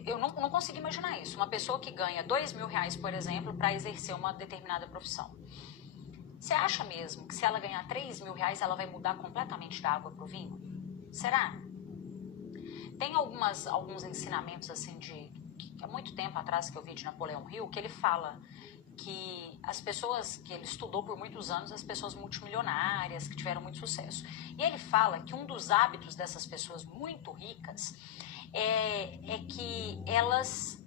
Eu não consigo imaginar isso. Uma pessoa que ganha R$2.000, por exemplo, para exercer uma determinada profissão. Você acha mesmo que se ela ganhar R$3.000, ela vai mudar completamente da água para o vinho? Será? Tem alguns ensinamentos assim há muito tempo atrás que eu vi de Napoleão Hill, que ele fala que as pessoas que ele estudou por muitos anos, as pessoas multimilionárias, que tiveram muito sucesso. E ele fala que um dos hábitos dessas pessoas muito ricas é que elas...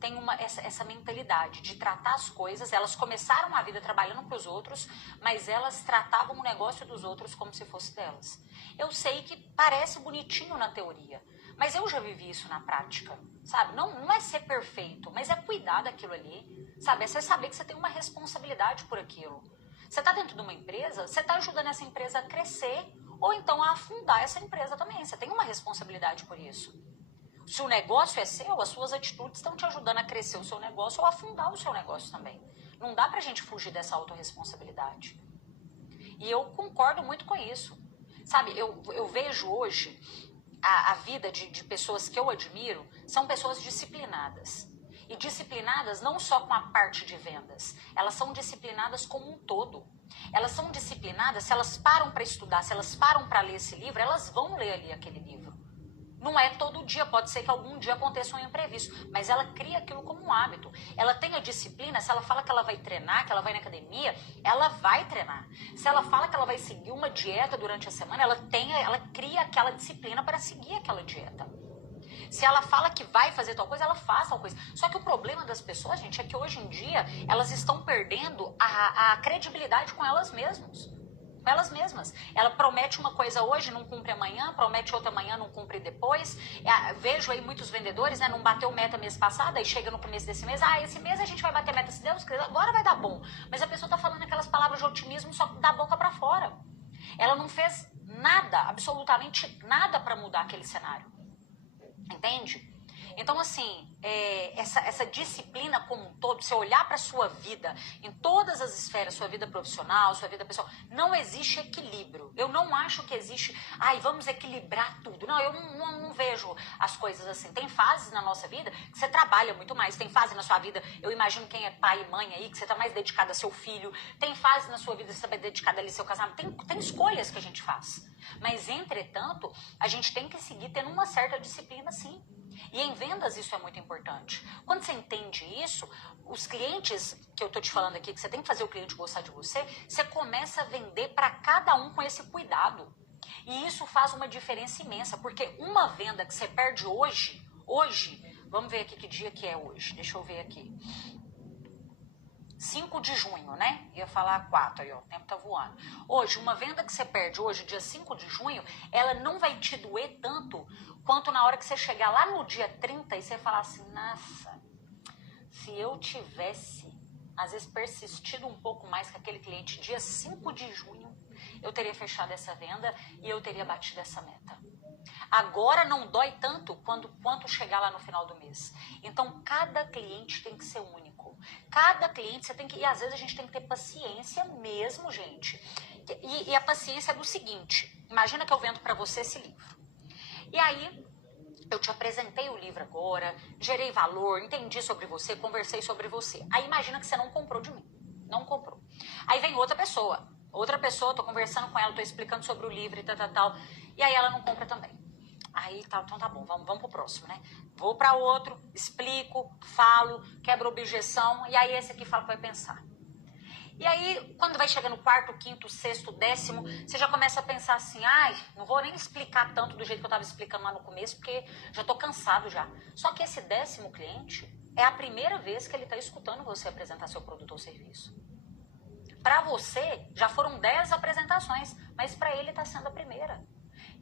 tem essa mentalidade de tratar as coisas, elas começaram a vida trabalhando para os outros, mas elas tratavam o negócio dos outros como se fosse delas. Eu sei que parece bonitinho na teoria, mas eu já vivi isso na prática, sabe? Não é ser perfeito, mas é cuidar daquilo ali, sabe? É você saber que você tem uma responsabilidade por aquilo. Você está dentro de uma empresa, você está ajudando essa empresa a crescer, ou então a afundar essa empresa também, você tem uma responsabilidade por isso. Se o negócio é seu, as suas atitudes estão te ajudando a crescer o seu negócio ou a afundar o seu negócio também. Não dá pra gente fugir dessa autorresponsabilidade. E eu concordo muito com isso. Sabe, eu vejo hoje a vida de pessoas que eu admiro, são pessoas disciplinadas. E disciplinadas não só com a parte de vendas, elas são disciplinadas como um todo. Elas são disciplinadas, se elas param para estudar, se elas param para ler esse livro, elas vão ler ali aquele livro. Não é todo dia, pode ser que algum dia aconteça um imprevisto, mas ela cria aquilo como um hábito. Ela tem a disciplina, se ela fala que ela vai treinar, que ela vai na academia, ela vai treinar. Se ela fala que ela vai seguir uma dieta durante a semana, ela cria aquela disciplina para seguir aquela dieta. Se ela fala que vai fazer tal coisa, ela faz tal coisa. Só que o problema das pessoas, gente, é que hoje em dia elas estão perdendo a credibilidade com elas mesmas. Elas mesmas. Ela promete uma coisa hoje, não cumpre amanhã, promete outra amanhã, não cumpre depois. Vejo aí muitos vendedores, né, não bateu meta mês passado, aí chega no começo desse mês, esse mês a gente vai bater meta, se Deus quiser, agora vai dar bom. Mas a pessoa tá falando aquelas palavras de otimismo só da boca para fora. Ela não fez nada, absolutamente nada para mudar aquele cenário. Entende? Então, assim, essa disciplina como um todo, você olhar para a sua vida, em todas as esferas, sua vida profissional, sua vida pessoal, não existe equilíbrio. Eu não acho que existe, vamos equilibrar tudo. Não, eu não vejo as coisas assim. Tem fases na nossa vida que você trabalha muito mais. Tem fase na sua vida, eu imagino quem é pai e mãe aí, que você está mais dedicado a seu filho. Tem fase na sua vida que você está mais dedicado ali ao seu casamento. Tem escolhas que a gente faz. Mas, entretanto, a gente tem que seguir tendo uma certa disciplina, sim. E em vendas isso é muito importante. Quando você entende isso, os clientes que eu tô te falando aqui, que você tem que fazer o cliente gostar de você, você começa a vender para cada um com esse cuidado. E isso faz uma diferença imensa, porque uma venda que você perde hoje, vamos ver aqui que dia que é hoje, deixa eu ver aqui. 5 de junho, né? Ia falar 4 aí, ó, o tempo tá voando. Hoje, uma venda que você perde hoje, dia 5 de junho, ela não vai te doer tanto quanto na hora que você chegar lá no dia 30 e você falar assim, nossa, se eu tivesse, às vezes, persistido um pouco mais com aquele cliente dia 5 de junho, eu teria fechado essa venda e eu teria batido essa meta. Agora não dói tanto quanto chegar lá no final do mês. Então, cada cliente tem que ser único. Cada cliente você tem que... E às vezes a gente tem que ter paciência mesmo, gente. E a paciência é do seguinte. Imagina que eu vendo para você esse livro. E aí, eu te apresentei o livro agora, gerei valor, entendi sobre você, conversei sobre você. Aí imagina que você não comprou de mim. Não comprou. Aí vem outra pessoa, tô conversando com ela, tô explicando sobre o livro e tal. E aí ela não compra também. Aí tá, então tá bom, vamos pro próximo, né? Vou para outro, explico, falo, quebro objeção, e aí esse aqui fala que vai pensar. E aí, quando vai chegando no quarto, quinto, sexto, décimo, você já começa a pensar assim, ai, não vou nem explicar tanto do jeito que eu tava explicando lá no começo, porque já tô cansado já. Só que esse 10º cliente é a primeira vez que ele tá escutando você apresentar seu produto ou serviço. Para você, já foram 10 apresentações, mas para ele tá sendo a primeira.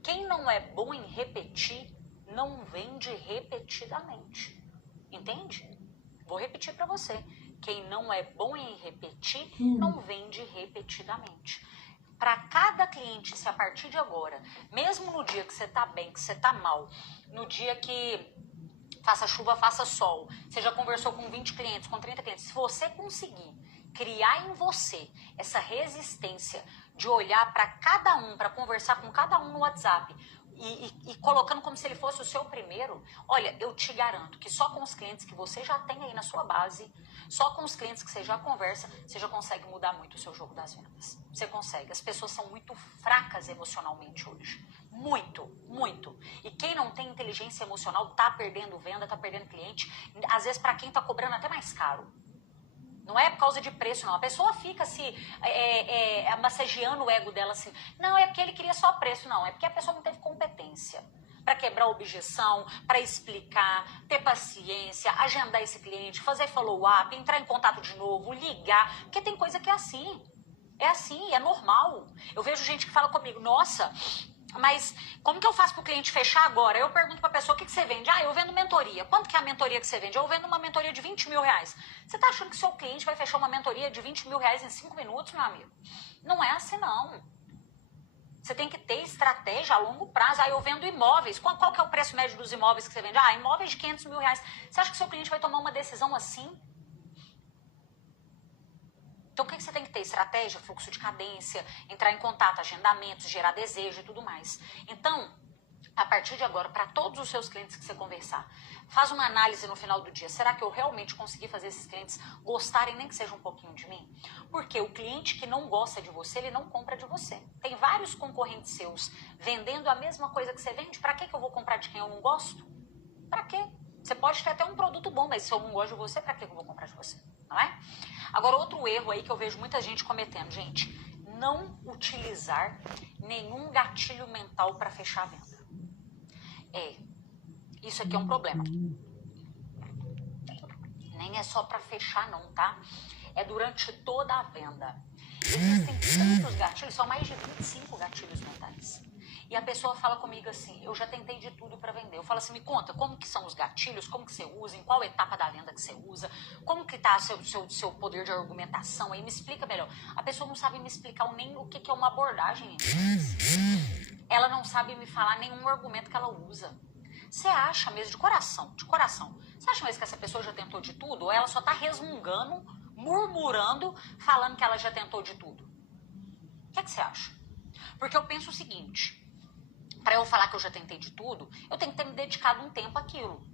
Quem não é bom em repetir, não vende repetidamente. Entende? Vou repetir para você. Quem não é bom em repetir, não vende repetidamente. Para cada cliente, se a partir de agora, mesmo no dia que você tá bem, que você tá mal, no dia que faça chuva, faça sol, você já conversou com 20 clientes, com 30 clientes, se você conseguir criar em você essa resistência de olhar para cada um, para conversar com cada um no WhatsApp e colocando como se ele fosse o seu primeiro, olha, eu te garanto que só com os clientes que você já tem aí na sua base, só com os clientes que você já conversa, você já consegue mudar muito o seu jogo das vendas. Você consegue. As pessoas são muito fracas emocionalmente hoje. Muito, muito. E quem não tem inteligência emocional tá perdendo venda, tá perdendo cliente, às vezes para quem tá cobrando até mais caro. Não é por causa de preço, não. A pessoa fica se massageando o ego dela assim. Não, é porque ele queria só preço. Não, é porque a pessoa não teve competência para quebrar a objeção, para explicar, ter paciência, agendar esse cliente, fazer follow-up, entrar em contato de novo, ligar. Porque tem coisa que é assim. É assim, é normal. Eu vejo gente que fala comigo, nossa, mas como que eu faço para o cliente fechar agora? Eu pergunto para a pessoa, o que você vende? Ah, eu vendo mentoria. Quanto que é a mentoria que você vende? Eu vendo uma mentoria de 20 mil reais. Você está achando que seu cliente vai fechar uma mentoria de 20 mil reais em 5 minutos, meu amigo? Não é assim, não. Você tem que ter estratégia a longo prazo. Ah, eu vendo imóveis. Qual que é o preço médio dos imóveis que você vende? Ah, imóveis de 500 mil reais. Você acha que seu cliente vai tomar uma decisão assim? Então, o que você tem que ter? Estratégia, fluxo de cadência, entrar em contato, agendamentos, gerar desejo e tudo mais. Então, a partir de agora, para todos os seus clientes que você conversar, faz uma análise no final do dia. Será que eu realmente consegui fazer esses clientes gostarem, nem que seja um pouquinho de mim? Porque o cliente que não gosta de você, ele não compra de você. Tem vários concorrentes seus vendendo a mesma coisa que você vende. Para que eu vou comprar de quem eu não gosto? Para quê? Você pode ter até um produto bom, mas se eu não gosto de você, para que eu vou comprar de você? Não é? Agora, outro erro aí que eu vejo muita gente cometendo, gente, não utilizar nenhum gatilho mental para fechar a venda. Isso aqui é um problema. Nem é só para fechar não, tá? É durante toda a venda. Existem tantos gatilhos, são mais de 25 gatilhos mentais. E a pessoa fala comigo assim, eu já tentei de tudo para vender. Eu falo assim, me conta, como que são os gatilhos, como que você usa, em qual etapa da venda que você usa, como que tá seu poder de argumentação aí, me explica melhor. A pessoa não sabe me explicar nem o que é uma abordagem. Ela não sabe me falar nenhum argumento que ela usa. Você acha mesmo, de coração, você acha mesmo que essa pessoa já tentou de tudo? Ou ela só tá resmungando, murmurando, falando que ela já tentou de tudo? O que é que você acha? Porque eu penso o seguinte, para eu falar que eu já tentei de tudo, eu tenho que ter me dedicado um tempo àquilo.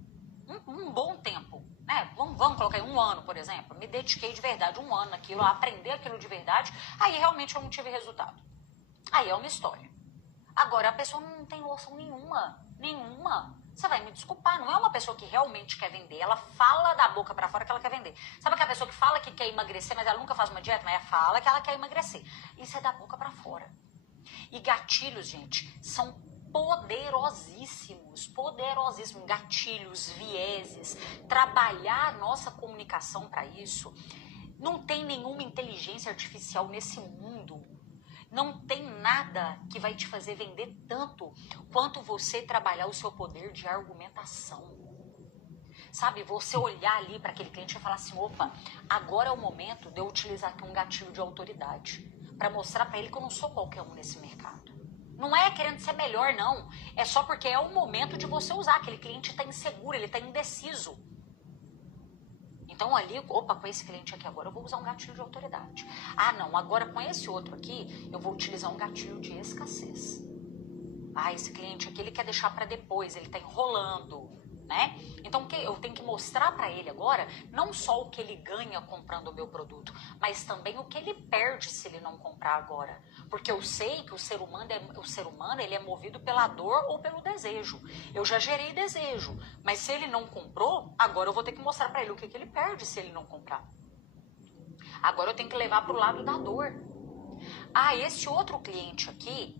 Um bom tempo, né? Vamos colocar aí 1 ano, por exemplo. Me dediquei de verdade 1 ano naquilo, a aprender aquilo de verdade, aí realmente eu não tive resultado. Aí é uma história. Agora, a pessoa não tem noção nenhuma. Você vai me desculpar, não é uma pessoa que realmente quer vender. Ela fala da boca pra fora que ela quer vender. Sabe aquela pessoa que fala que quer emagrecer, mas ela nunca faz uma dieta, mas ela fala que ela quer emagrecer. Isso é da boca pra fora. E gatilhos, gente, são poderosíssimos, poderosíssimos. Gatilhos, vieses. Trabalhar a nossa comunicação para isso. Não tem nenhuma inteligência artificial nesse mundo. Não tem nada que vai te fazer vender tanto quanto você trabalhar o seu poder de argumentação. Sabe, você olhar ali para aquele cliente e falar assim, opa, agora é o momento de eu utilizar aqui um gatilho de autoridade para mostrar para ele que eu não sou qualquer um nesse mercado. Não é querendo ser melhor, não. É só porque é o momento de você usar. Aquele cliente está inseguro, ele está indeciso. Então ali, opa, com esse cliente aqui agora eu vou usar um gatilho de autoridade. Ah, não, agora com esse outro aqui eu vou utilizar um gatilho de escassez. Ah, esse cliente aqui ele quer deixar para depois, ele tá enrolando, né? Então eu tenho que mostrar para ele agora não só o que ele ganha comprando o meu produto, mas também o que ele perde se ele não comprar agora. Porque eu sei que o ser humano ele é movido pela dor ou pelo desejo. Eu já gerei desejo, mas se ele não comprou, agora eu vou ter que mostrar para ele o que ele perde se ele não comprar. Agora eu tenho que levar para o lado da dor. Ah, esse outro cliente aqui,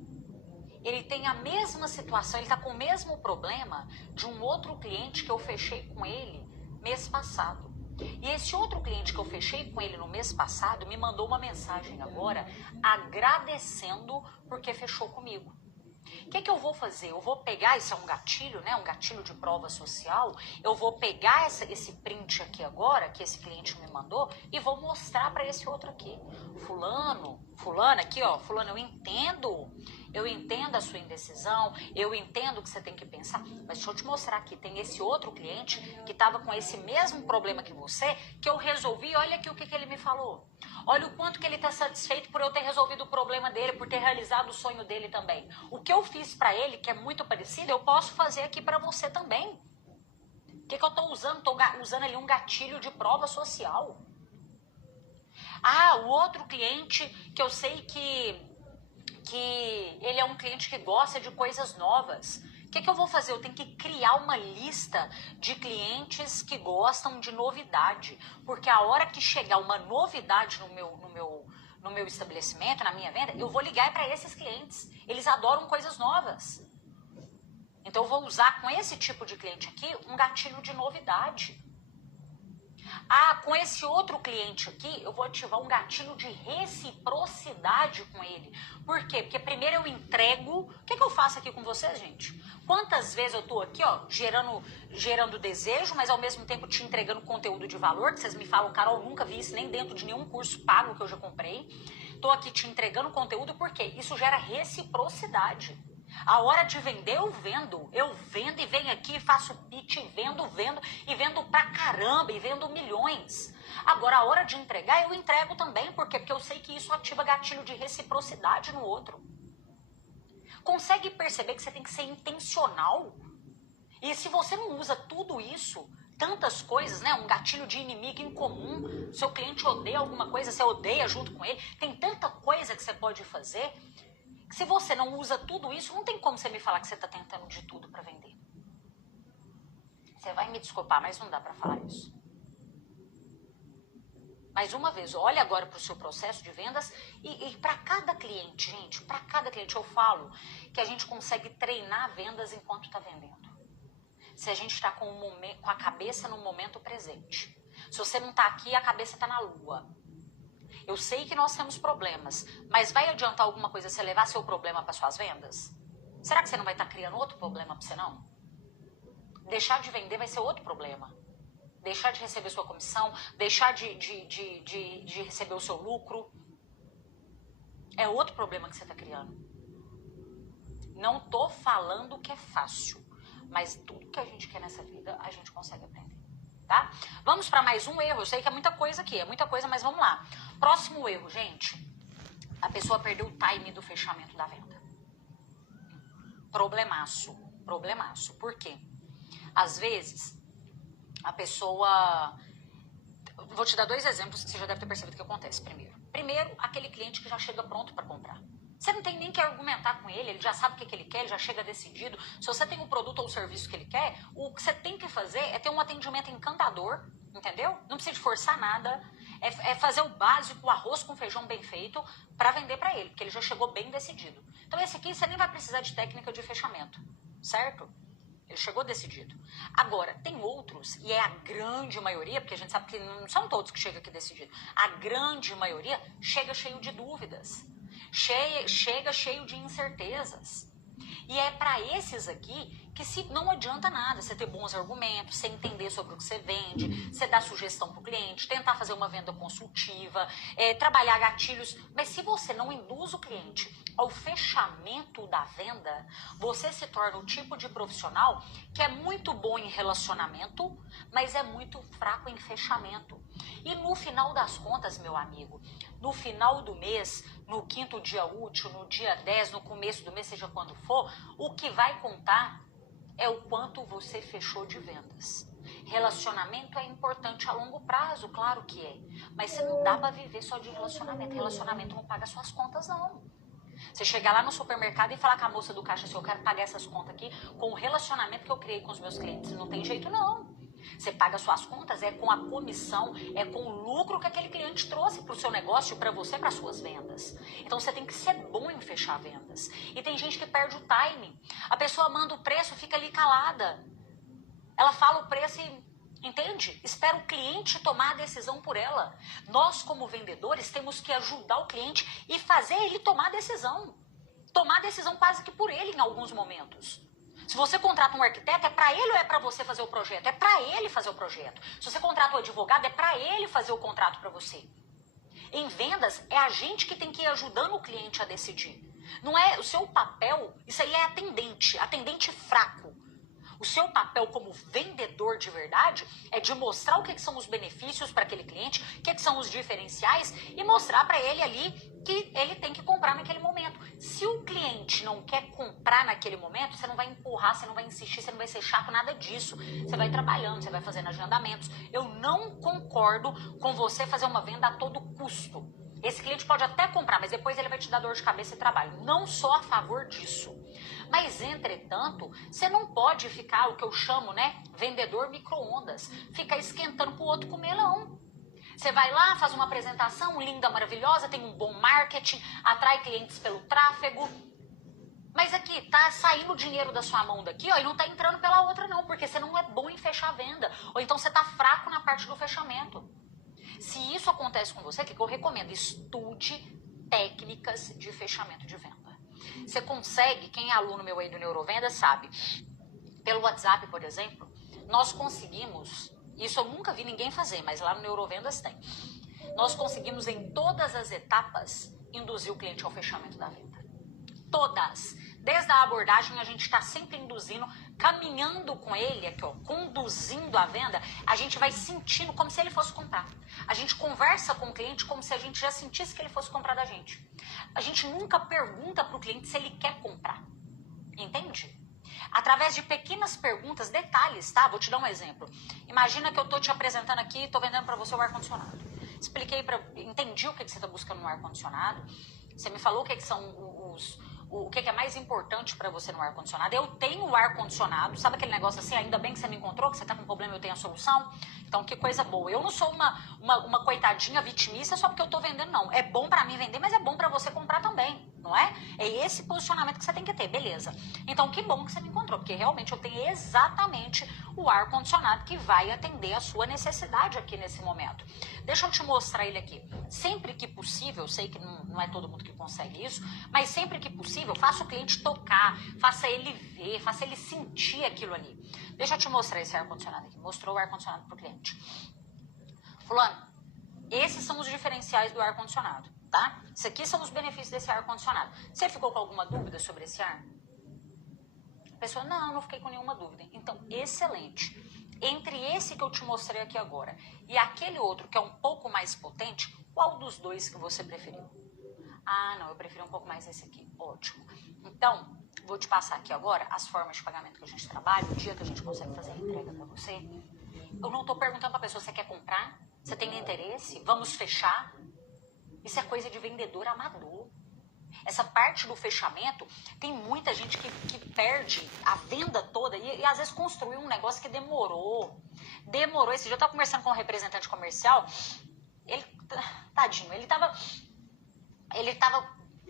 ele tem a mesma situação, ele está com o mesmo problema de um outro cliente que eu fechei com ele mês passado. E esse outro cliente que eu fechei com ele no mês passado me mandou uma mensagem agora agradecendo porque fechou comigo. O que eu vou fazer? Eu vou pegar, isso é um gatilho, né? Um gatilho de prova social. Eu vou pegar esse print aqui agora, que esse cliente me mandou, e vou mostrar para esse outro aqui. Fulano aqui, ó, fulano, eu entendo a sua indecisão, eu entendo que você tem que pensar, mas deixa eu te mostrar aqui, tem esse outro cliente que estava com esse mesmo problema que você, que eu resolvi, olha aqui o que ele me falou. Olha o quanto que ele está satisfeito por eu ter resolvido o problema dele, por ter realizado o sonho dele também. O que eu fiz para ele, que é muito parecido, eu posso fazer aqui para você também. O que eu estou usando? Estou usando ali um gatilho de prova social. Ah, o outro cliente que eu sei que ele é um cliente que gosta de coisas novas. O que eu vou fazer? Eu tenho que criar uma lista de clientes que gostam de novidade. Porque a hora que chegar uma novidade no meu estabelecimento, na minha venda, eu vou ligar para esses clientes. Eles adoram coisas novas. Então eu vou usar com esse tipo de cliente aqui um gatilho de novidade. Ah, com esse outro cliente aqui, eu vou ativar um gatilho de reciprocidade com ele. Por quê? Porque primeiro eu entrego... O que eu faço aqui com vocês, gente? Quantas vezes eu tô aqui, ó, gerando desejo, mas ao mesmo tempo te entregando conteúdo de valor, que vocês me falam, Carol, nunca vi isso nem dentro de nenhum curso pago que eu já comprei. Tô aqui te entregando conteúdo, por quê? Isso gera reciprocidade. A hora de vender, eu vendo e venho aqui, faço pitch, vendo e vendo pra caramba, e vendo milhões. Agora, a hora de entregar, eu entrego também, por quê? Porque eu sei que isso ativa gatilho de reciprocidade no outro. Consegue perceber que você tem que ser intencional? E se você não usa tudo isso, tantas coisas, né? Um gatilho de inimigo em comum, seu cliente odeia alguma coisa, você odeia junto com ele, tem tanta coisa que você pode fazer... Se você não usa tudo isso, não tem como você me falar que você está tentando de tudo para vender. Você vai me desculpar, mas não dá para falar isso. Mais uma vez, olhe agora para o seu processo de vendas e para cada cliente, gente, para cada cliente eu falo que a gente consegue treinar vendas enquanto está vendendo. Se a gente está com a cabeça no momento presente. Se você não está aqui, a cabeça está na lua. Eu sei que nós temos problemas, mas vai adiantar alguma coisa você levar seu problema para suas vendas? Será que você não vai estar criando outro problema para você, não? Deixar de vender vai ser outro problema. Deixar de receber sua comissão, deixar de receber o seu lucro. É outro problema que você está criando. Não tô falando que é fácil, mas tudo que a gente quer nessa vida, a gente consegue aprender. Tá? Vamos para mais um erro. Eu sei que é muita coisa aqui, é muita coisa, mas vamos lá. Próximo erro, gente. A pessoa perdeu o time do fechamento da venda. Problemaço. Por quê? Às vezes, a pessoa... Vou te dar 2 exemplos que você já deve ter percebido o que acontece. Primeiro, aquele cliente que já chega pronto para comprar. Você não tem nem que argumentar com ele já sabe o que ele quer, ele já chega decidido. Se você tem o produto ou o serviço que ele quer, o que você tem que fazer é ter um atendimento encantador, entendeu? Não precisa de forçar nada, é fazer o básico, o arroz com feijão bem feito, para vender para ele, porque ele já chegou bem decidido. Então esse aqui você nem vai precisar de técnica de fechamento, certo? Ele chegou decidido. Agora, tem outros, e é a grande maioria, porque a gente sabe que não são todos que chegam aqui decidido, a grande maioria chega cheio de dúvidas. Chega cheio de incertezas. E é para esses aqui que não adianta nada você ter bons argumentos, você entender sobre o que você vende, você dar sugestão para o cliente, tentar fazer uma venda consultiva, trabalhar gatilhos. Mas se você não induz o cliente ao fechamento da venda, você se torna o tipo de profissional que é muito bom em relacionamento, mas é muito fraco em fechamento. E no final das contas, meu amigo, no final do mês, no 5º dia útil, no dia 10, no começo do mês, seja quando for, o que vai contar é o quanto você fechou de vendas. Relacionamento é importante a longo prazo, claro que é. Mas você não dá para viver só de relacionamento. Relacionamento não paga suas contas, não. Você chegar lá no supermercado e falar com a moça do caixa assim, eu quero pagar essas contas aqui com o relacionamento que eu criei com os meus clientes. Não tem jeito, não. Você paga suas contas com a comissão, com o lucro que aquele cliente trouxe para o seu negócio, para você, para suas vendas. Então você tem que ser bom em fechar vendas. E tem gente que perde o timing. A pessoa manda o preço, fica ali calada. Ela fala o preço e, entende? Espera o cliente tomar a decisão por ela. Nós, como vendedores, temos que ajudar o cliente e fazer ele tomar a decisão. Tomar a decisão quase que por ele em alguns momentos. Se você contrata um arquiteto, é para ele ou é para você fazer o projeto? É para ele fazer o projeto. Se você contrata um advogado, é para ele fazer o contrato para você. Em vendas, é a gente que tem que ir ajudando o cliente a decidir. Não é o seu papel, isso aí é atendente fraco. O seu papel como vendedor de verdade é de mostrar o que são os benefícios para aquele cliente, o que são os diferenciais e mostrar para ele ali que ele tem que comprar naquele momento. Se o cliente não quer comprar naquele momento, você não vai empurrar, você não vai insistir, você não vai ser chato, nada disso. Você vai trabalhando, você vai fazendo agendamentos. Eu não concordo com você fazer uma venda a todo custo. Esse cliente pode até comprar, mas depois ele vai te dar dor de cabeça e trabalho. Não sou a favor disso. Mas, entretanto, você não pode ficar, o que eu chamo, vendedor micro-ondas. Ficar esquentando pro outro comer, não. Você vai lá, faz uma apresentação linda, maravilhosa, tem um bom marketing, atrai clientes pelo tráfego. Mas aqui, tá saindo dinheiro da sua mão daqui, e não tá entrando pela outra, não, porque você não é bom em fechar a venda. Ou então você tá fraco na parte do fechamento. Se isso acontece com você, o que eu recomendo? Estude técnicas de fechamento de venda. Você consegue, quem é aluno meu aí do Neurovenda sabe, pelo WhatsApp, por exemplo, nós conseguimos, isso eu nunca vi ninguém fazer, mas lá no Neurovendas tem, nós conseguimos em todas as etapas induzir o cliente ao fechamento da venda. Todas. Desde a abordagem, a gente está sempre induzindo, caminhando com ele, aqui, ó, conduzindo a venda, a gente vai sentindo como se ele fosse comprar. A gente conversa com o cliente como se a gente já sentisse que ele fosse comprar da gente. A gente nunca pergunta para o cliente se ele quer comprar. Entende? Através de pequenas perguntas, detalhes, tá? Vou te dar um exemplo. Imagina que eu tô te apresentando aqui, tô vendendo para você o ar-condicionado. Entendi o que você está buscando no ar-condicionado. Você me falou o que são o que é mais importante para você no ar-condicionado. Eu tenho o ar-condicionado, sabe aquele negócio assim, ainda bem que você me encontrou, que você tá com problema, eu tenho a solução. Então, que coisa boa. Eu não sou uma coitadinha vitimista só porque eu tô vendendo, não. É bom para mim vender, mas é bom para você comprar também, não é? É esse posicionamento que você tem que ter, beleza. Então, que bom que você me encontrou, porque realmente eu tenho exatamente o ar-condicionado que vai atender a sua necessidade aqui nesse momento. Deixa eu te mostrar ele aqui. Sempre que possível, eu sei que não é todo mundo que consegue isso, mas sempre que possível, faça o cliente tocar, faça ele ver, faça ele sentir aquilo ali. Deixa eu te mostrar esse ar-condicionado aqui. Mostrou o ar-condicionado pro cliente. Fulano, esses são os diferenciais do ar-condicionado, tá? Isso aqui são os benefícios desse ar-condicionado. Você ficou com alguma dúvida sobre esse ar? A pessoa, não fiquei com nenhuma dúvida. Então, excelente. Entre esse que eu te mostrei aqui agora e aquele outro que é um pouco mais potente, qual dos dois que você preferiu? Ah, não, eu prefiro um pouco mais esse aqui. Ótimo. Então, vou te passar aqui agora as formas de pagamento que a gente trabalha, o dia que a gente consegue fazer a entrega para você. Eu não tô perguntando pra pessoa, você quer comprar? Você tem interesse? Vamos fechar? Isso é coisa de vendedor amador. Essa parte do fechamento, tem muita gente que perde a venda toda e às vezes construiu um negócio que demorou. Esse dia eu estava conversando com um representante comercial, ele, tadinho,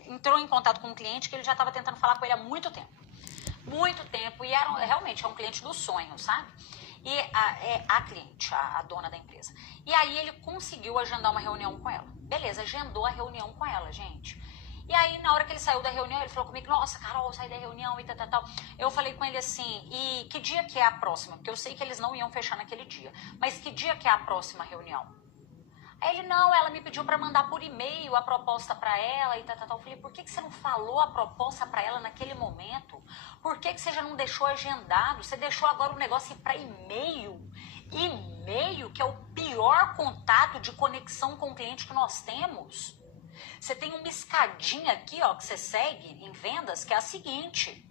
entrou em contato com um cliente que ele já estava tentando falar com ele há muito tempo. Muito tempo, e realmente é um cliente do sonho, sabe? E a cliente, a dona da empresa. E aí ele conseguiu agendar uma reunião com ela. Beleza, agendou a reunião com ela, gente. E aí, na hora que ele saiu da reunião, ele falou comigo, nossa, Carol, eu saí da reunião e tal. Eu falei com ele assim, e que dia que é a próxima? Porque eu sei que eles não iam fechar naquele dia. Mas que dia que é a próxima reunião? Aí ele, não, ela me pediu para mandar por e-mail a proposta para ela e tal. Eu falei, por que você não falou a proposta para ela naquele momento? Por que você já não deixou agendado? Você deixou agora o negócio ir para e-mail? E-mail, que é o pior contato de conexão com o cliente que nós temos. Você tem uma escadinha aqui, ó, que você segue em vendas, que é a seguinte.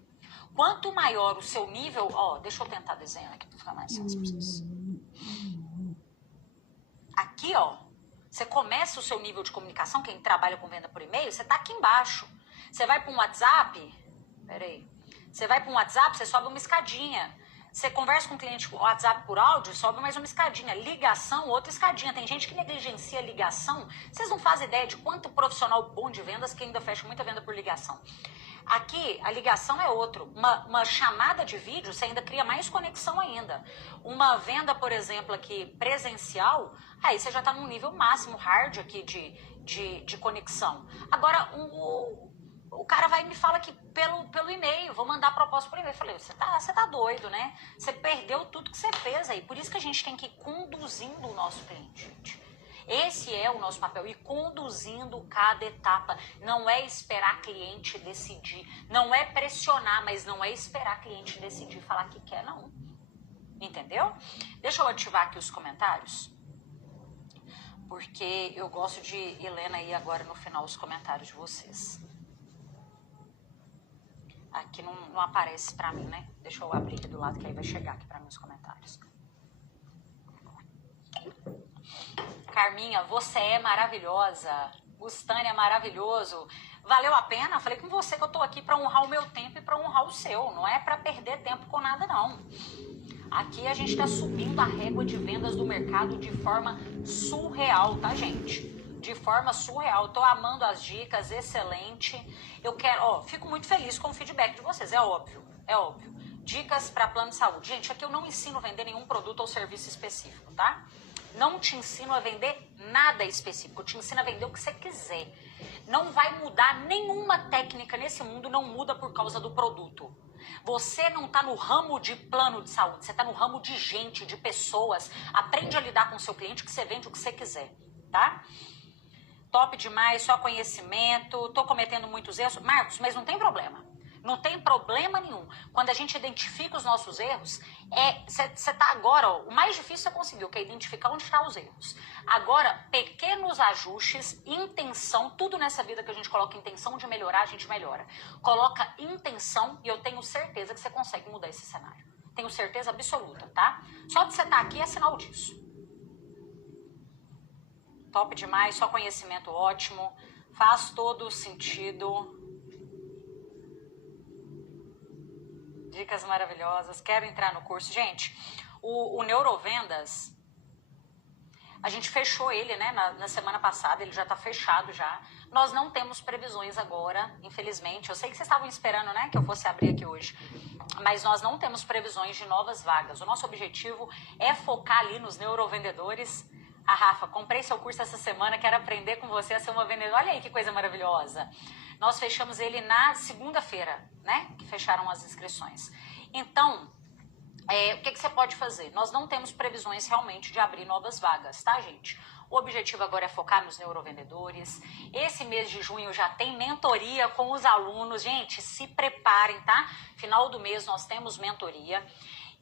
Quanto maior o seu nível... Ó, deixa eu tentar desenhar aqui para ficar mais fácil para vocês. Aqui, ó, você começa o seu nível de comunicação, quem trabalha com venda por e-mail, você tá aqui embaixo. Você vai para um WhatsApp... Peraí. Você vai para um WhatsApp, você sobe uma escadinha. Você conversa com o cliente com WhatsApp por áudio, sobe mais uma escadinha. Ligação, outra escadinha. Tem gente que negligencia a ligação. Vocês não fazem ideia de quanto profissional bom de vendas que ainda fecha muita venda por ligação. Aqui, a ligação é outro. Uma chamada de vídeo, você ainda cria mais conexão ainda. Uma venda, por exemplo, aqui presencial, aí você já está num nível máximo, hard aqui de conexão. Agora, o cara vai e me fala aqui pelo e-mail, vou mandar a proposta por e-mail. Eu falei, você tá doido, né? Você perdeu tudo que você fez aí. Por isso que a gente tem que ir conduzindo o nosso cliente, gente. Esse é o nosso papel, ir conduzindo cada etapa. Não é esperar cliente decidir, não é pressionar, mas não é esperar cliente decidir, falar que quer, não. Entendeu? Deixa eu ativar aqui os comentários, porque eu gosto de Helena aí agora no final os comentários de vocês. Aqui não aparece pra mim, né? Deixa eu abrir aqui do lado que aí vai chegar aqui pra mim os comentários. Carminha, você é maravilhosa. Gustânia é maravilhoso. Valeu a pena? Falei com você que eu tô aqui pra honrar o meu tempo e pra honrar o seu. Não é pra perder tempo com nada, não. Aqui a gente tá subindo a régua de vendas do mercado de forma surreal, tá, gente? De forma surreal. Tô amando as dicas, excelente. Eu quero, ó, fico muito feliz com o feedback de vocês, é óbvio, é óbvio. Dicas para plano de saúde. Gente, aqui eu não ensino a vender nenhum produto ou serviço específico, tá? Não te ensino a vender nada específico, eu te ensino a vender o que você quiser. Não vai mudar nenhuma técnica nesse mundo, não muda por causa do produto. Você não tá no ramo de plano de saúde, você tá no ramo de gente, de pessoas. Aprende a lidar com o seu cliente que você vende o que você quiser, tá? Top demais, só conhecimento, tô cometendo muitos erros. Marcos, mas não tem problema. Não tem problema nenhum. Quando a gente identifica os nossos erros, você tá agora, ó, o mais difícil você conseguiu, que é identificar onde estão os erros. Agora, pequenos ajustes, intenção, tudo nessa vida que a gente coloca intenção de melhorar, a gente melhora. Coloca intenção e eu tenho certeza que você consegue mudar esse cenário. Tenho certeza absoluta, tá? Só de você estar aqui é sinal disso. Top demais, só conhecimento ótimo, faz todo sentido. Dicas maravilhosas, quero entrar no curso. Gente, o Neurovendas, a gente fechou ele, né, na semana passada, ele já tá fechado já. Nós não temos previsões agora, infelizmente. Eu sei que vocês estavam esperando, né, que eu fosse abrir aqui hoje. Mas nós não temos previsões de novas vagas. O nosso objetivo é focar ali nos neurovendedores. A Rafa, comprei seu curso essa semana, quero aprender com você a ser uma vendedora. Olha aí que coisa maravilhosa. Nós fechamos ele na segunda-feira, né? Que fecharam as inscrições. Então, o que você pode fazer? Nós não temos previsões realmente de abrir novas vagas, tá, gente? O objetivo agora é focar nos neurovendedores. Esse mês de junho já tem mentoria com os alunos. Gente, se preparem, tá? Final do mês nós temos mentoria.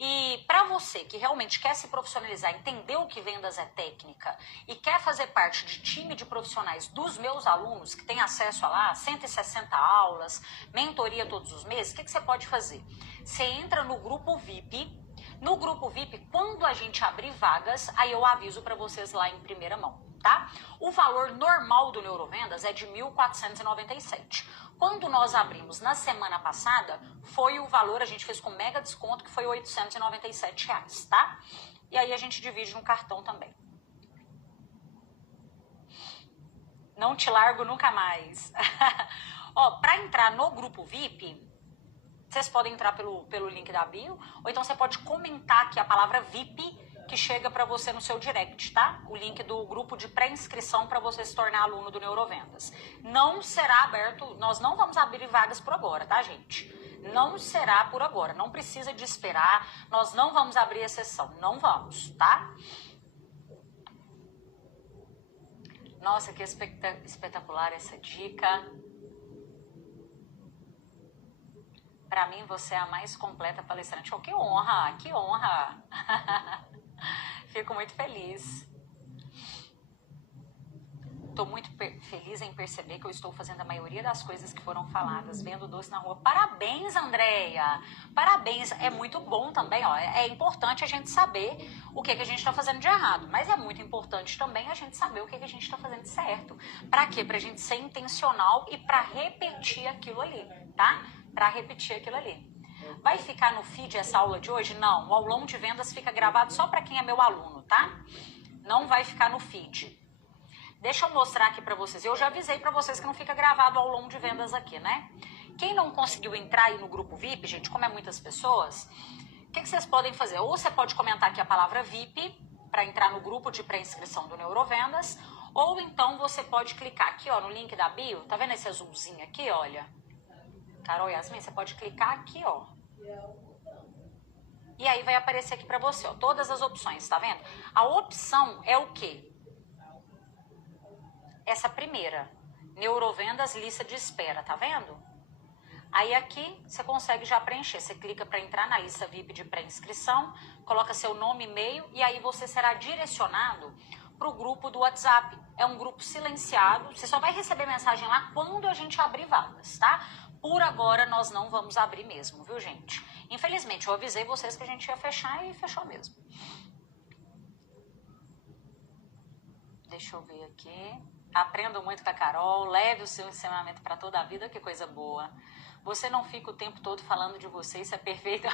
E para você que realmente quer se profissionalizar, entender o que vendas é técnica e quer fazer parte de time de profissionais dos meus alunos, que tem acesso a lá 160 aulas, mentoria todos os meses, o que você pode fazer? Você entra no grupo VIP. No grupo VIP, quando a gente abrir vagas, aí eu aviso para vocês lá em primeira mão. tá? O valor normal do Neurovendas é de R$ 1.497. Quando nós abrimos na semana passada, foi o valor, a gente fez com mega desconto, que foi R$ 897, tá? E aí a gente divide no cartão também. Não te largo nunca mais. Ó, para entrar no grupo VIP, vocês podem entrar pelo link da bio, ou então você pode comentar aqui a palavra VIP, que chega para você no seu direct, tá? O link do grupo de pré-inscrição para você se tornar aluno do Neurovendas. Não será aberto, nós não vamos abrir vagas por agora, tá, gente? Não será por agora, não precisa de esperar, nós não vamos abrir exceção, não vamos, tá? Nossa, que espetacular essa dica. Para mim, você é a mais completa palestrante. Oh, que honra, que honra. Fico muito feliz. Estou muito feliz em perceber que eu estou fazendo a maioria das coisas que foram faladas, vendo doce na rua. Parabéns, Andréia! Parabéns! É muito bom também, ó. É importante a gente saber o que a gente está fazendo de errado, mas é muito importante também a gente saber o que a gente está fazendo de certo. Para quê? Para a gente ser intencional e para repetir aquilo ali, tá? Para repetir aquilo ali. Vai ficar no feed essa aula de hoje? Não, o aulão de vendas fica gravado só para quem é meu aluno, tá? Não vai ficar no feed. Deixa eu mostrar aqui para vocês. Eu já avisei para vocês que não fica gravado o aulão de vendas aqui, né? Quem não conseguiu entrar aí no grupo VIP, gente, como é muitas pessoas, o que vocês podem fazer? Ou você pode comentar aqui a palavra VIP para entrar no grupo de pré-inscrição do Neurovendas, ou então você pode clicar aqui, ó, no link da bio. Tá vendo esse azulzinho aqui, olha? Carol e Yasmin, você pode clicar aqui, ó. E aí vai aparecer aqui para você, ó, todas as opções, tá vendo? A opção é o quê? Essa primeira, Neurovendas, lista de espera, tá vendo? Aí aqui você consegue já preencher, você clica para entrar na lista VIP de pré-inscrição, coloca seu nome, e-mail e aí você será direcionado para o grupo do WhatsApp. É um grupo silenciado, você só vai receber mensagem lá quando a gente abrir vagas, tá? Por agora nós não vamos abrir mesmo, viu, gente? Infelizmente, eu avisei vocês que a gente ia fechar e fechou mesmo. Deixa eu ver aqui. Aprendo muito com a Carol, leve o seu ensinamento para toda a vida, que coisa boa. Você não fica o tempo todo falando de você, isso é perfeito.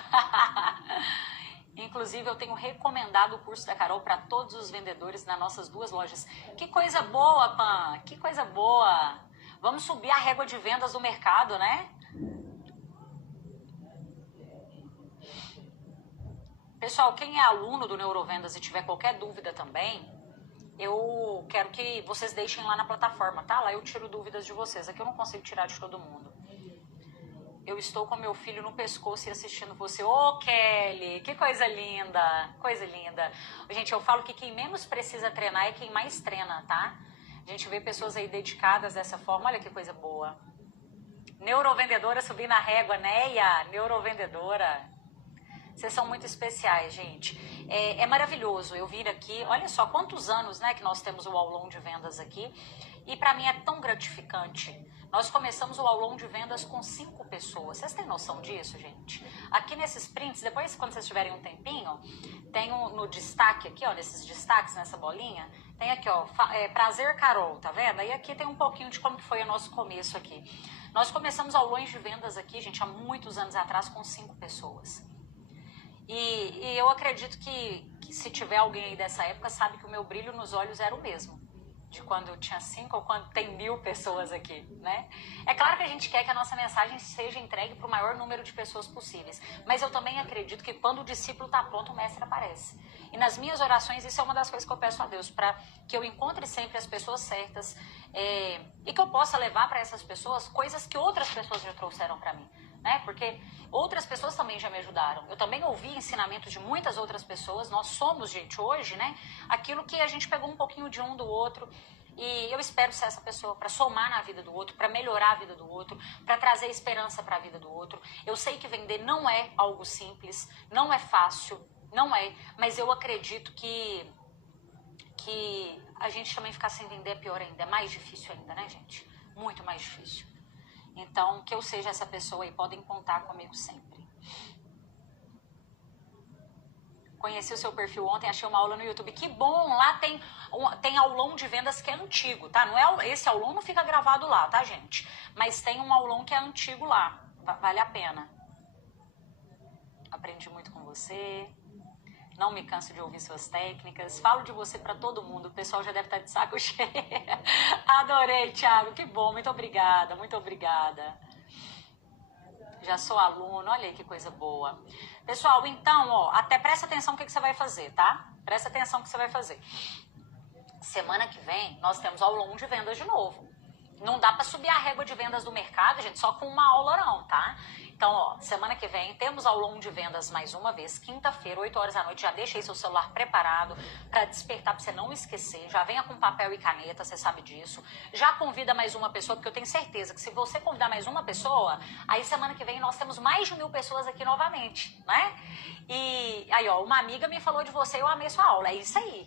Inclusive, eu tenho recomendado o curso da Carol para todos os vendedores nas nossas 2 lojas. Que coisa boa, Pan, que coisa boa. Vamos subir a régua de vendas do mercado, né? Pessoal, quem é aluno do Neurovendas e tiver qualquer dúvida também, eu quero que vocês deixem lá na plataforma, tá? Lá eu tiro dúvidas de vocês. Aqui eu não consigo tirar de todo mundo. Eu estou com meu filho no pescoço e assistindo você. Ô, Kelly, que coisa linda, coisa linda. Gente, eu falo que quem menos precisa treinar é quem mais treina, tá? A gente vê pessoas aí dedicadas dessa forma. Olha que coisa boa. Neurovendedora subindo a régua, Neia, neurovendedora. Vocês são muito especiais, gente. É maravilhoso eu vir aqui. Olha só quantos anos, né, que nós temos o aulão de vendas aqui. E para mim é tão gratificante. Nós começamos o aulão de vendas com 5 pessoas. Vocês têm noção disso, gente? Aqui nesses prints, depois quando vocês tiverem um tempinho, tem no destaque aqui, ó, nesses destaques, nessa bolinha, tem aqui, ó, Prazer Carol, tá vendo? E aqui tem um pouquinho de como foi o nosso começo aqui. Nós começamos aulões de vendas aqui, gente, há muitos anos atrás com 5 pessoas. E eu acredito que se tiver alguém aí dessa época, sabe que o meu brilho nos olhos era o mesmo. De quando eu tinha 5 ou quando tem 1000 pessoas aqui, né? É claro que a gente quer que a nossa mensagem seja entregue para o maior número de pessoas possíveis. Mas eu também acredito que quando o discípulo está pronto, o mestre aparece. E nas minhas orações, isso é uma das coisas que eu peço a Deus, para que eu encontre sempre as pessoas certas e que eu possa levar para essas pessoas coisas que outras pessoas já trouxeram para mim. Né? Porque outras pessoas também já me ajudaram. Eu também ouvi ensinamentos de muitas outras pessoas. Nós somos, gente, hoje, né? Aquilo que a gente pegou um pouquinho de um do outro. E eu espero ser essa pessoa para somar na vida do outro, para melhorar a vida do outro, para trazer esperança para a vida do outro. Eu sei que vender não é algo simples, não é fácil, não é. Mas eu acredito que a gente também ficar sem vender é pior ainda, é mais difícil ainda, né, gente? Muito mais difícil. Então, que eu seja essa pessoa e podem contar comigo sempre. Conheci o seu perfil ontem, achei uma aula no YouTube. Que bom, lá tem aulão de vendas que é antigo, tá? Não é, esse aulão não fica gravado lá, tá, gente? Mas tem um aulão que é antigo lá. Vale a pena. Aprendi muito com você. Não me canso de ouvir suas técnicas. Falo de você para todo mundo. O pessoal já deve estar de saco cheio. Adorei, Thiago. Que bom. Muito obrigada. Muito obrigada. Já sou aluno. Olha aí que coisa boa. Pessoal, então, ó, até presta atenção no que você vai fazer, tá? Presta atenção no que você vai fazer. Semana que vem, nós temos aulão de vendas de novo. Não dá para subir a régua de vendas do mercado, gente, só com uma aula não, tá? Então, ó, semana que vem temos aulão de vendas mais uma vez, quinta-feira, 8 horas da noite. Já deixa aí seu celular preparado para despertar, para você não esquecer. Já venha com papel e caneta, você sabe disso. Já convida mais uma pessoa, porque eu tenho certeza que se você convidar mais uma pessoa, aí semana que vem nós temos mais de 1000 pessoas aqui novamente, né? E aí, ó, uma amiga me falou de você, eu amei sua aula. É isso aí.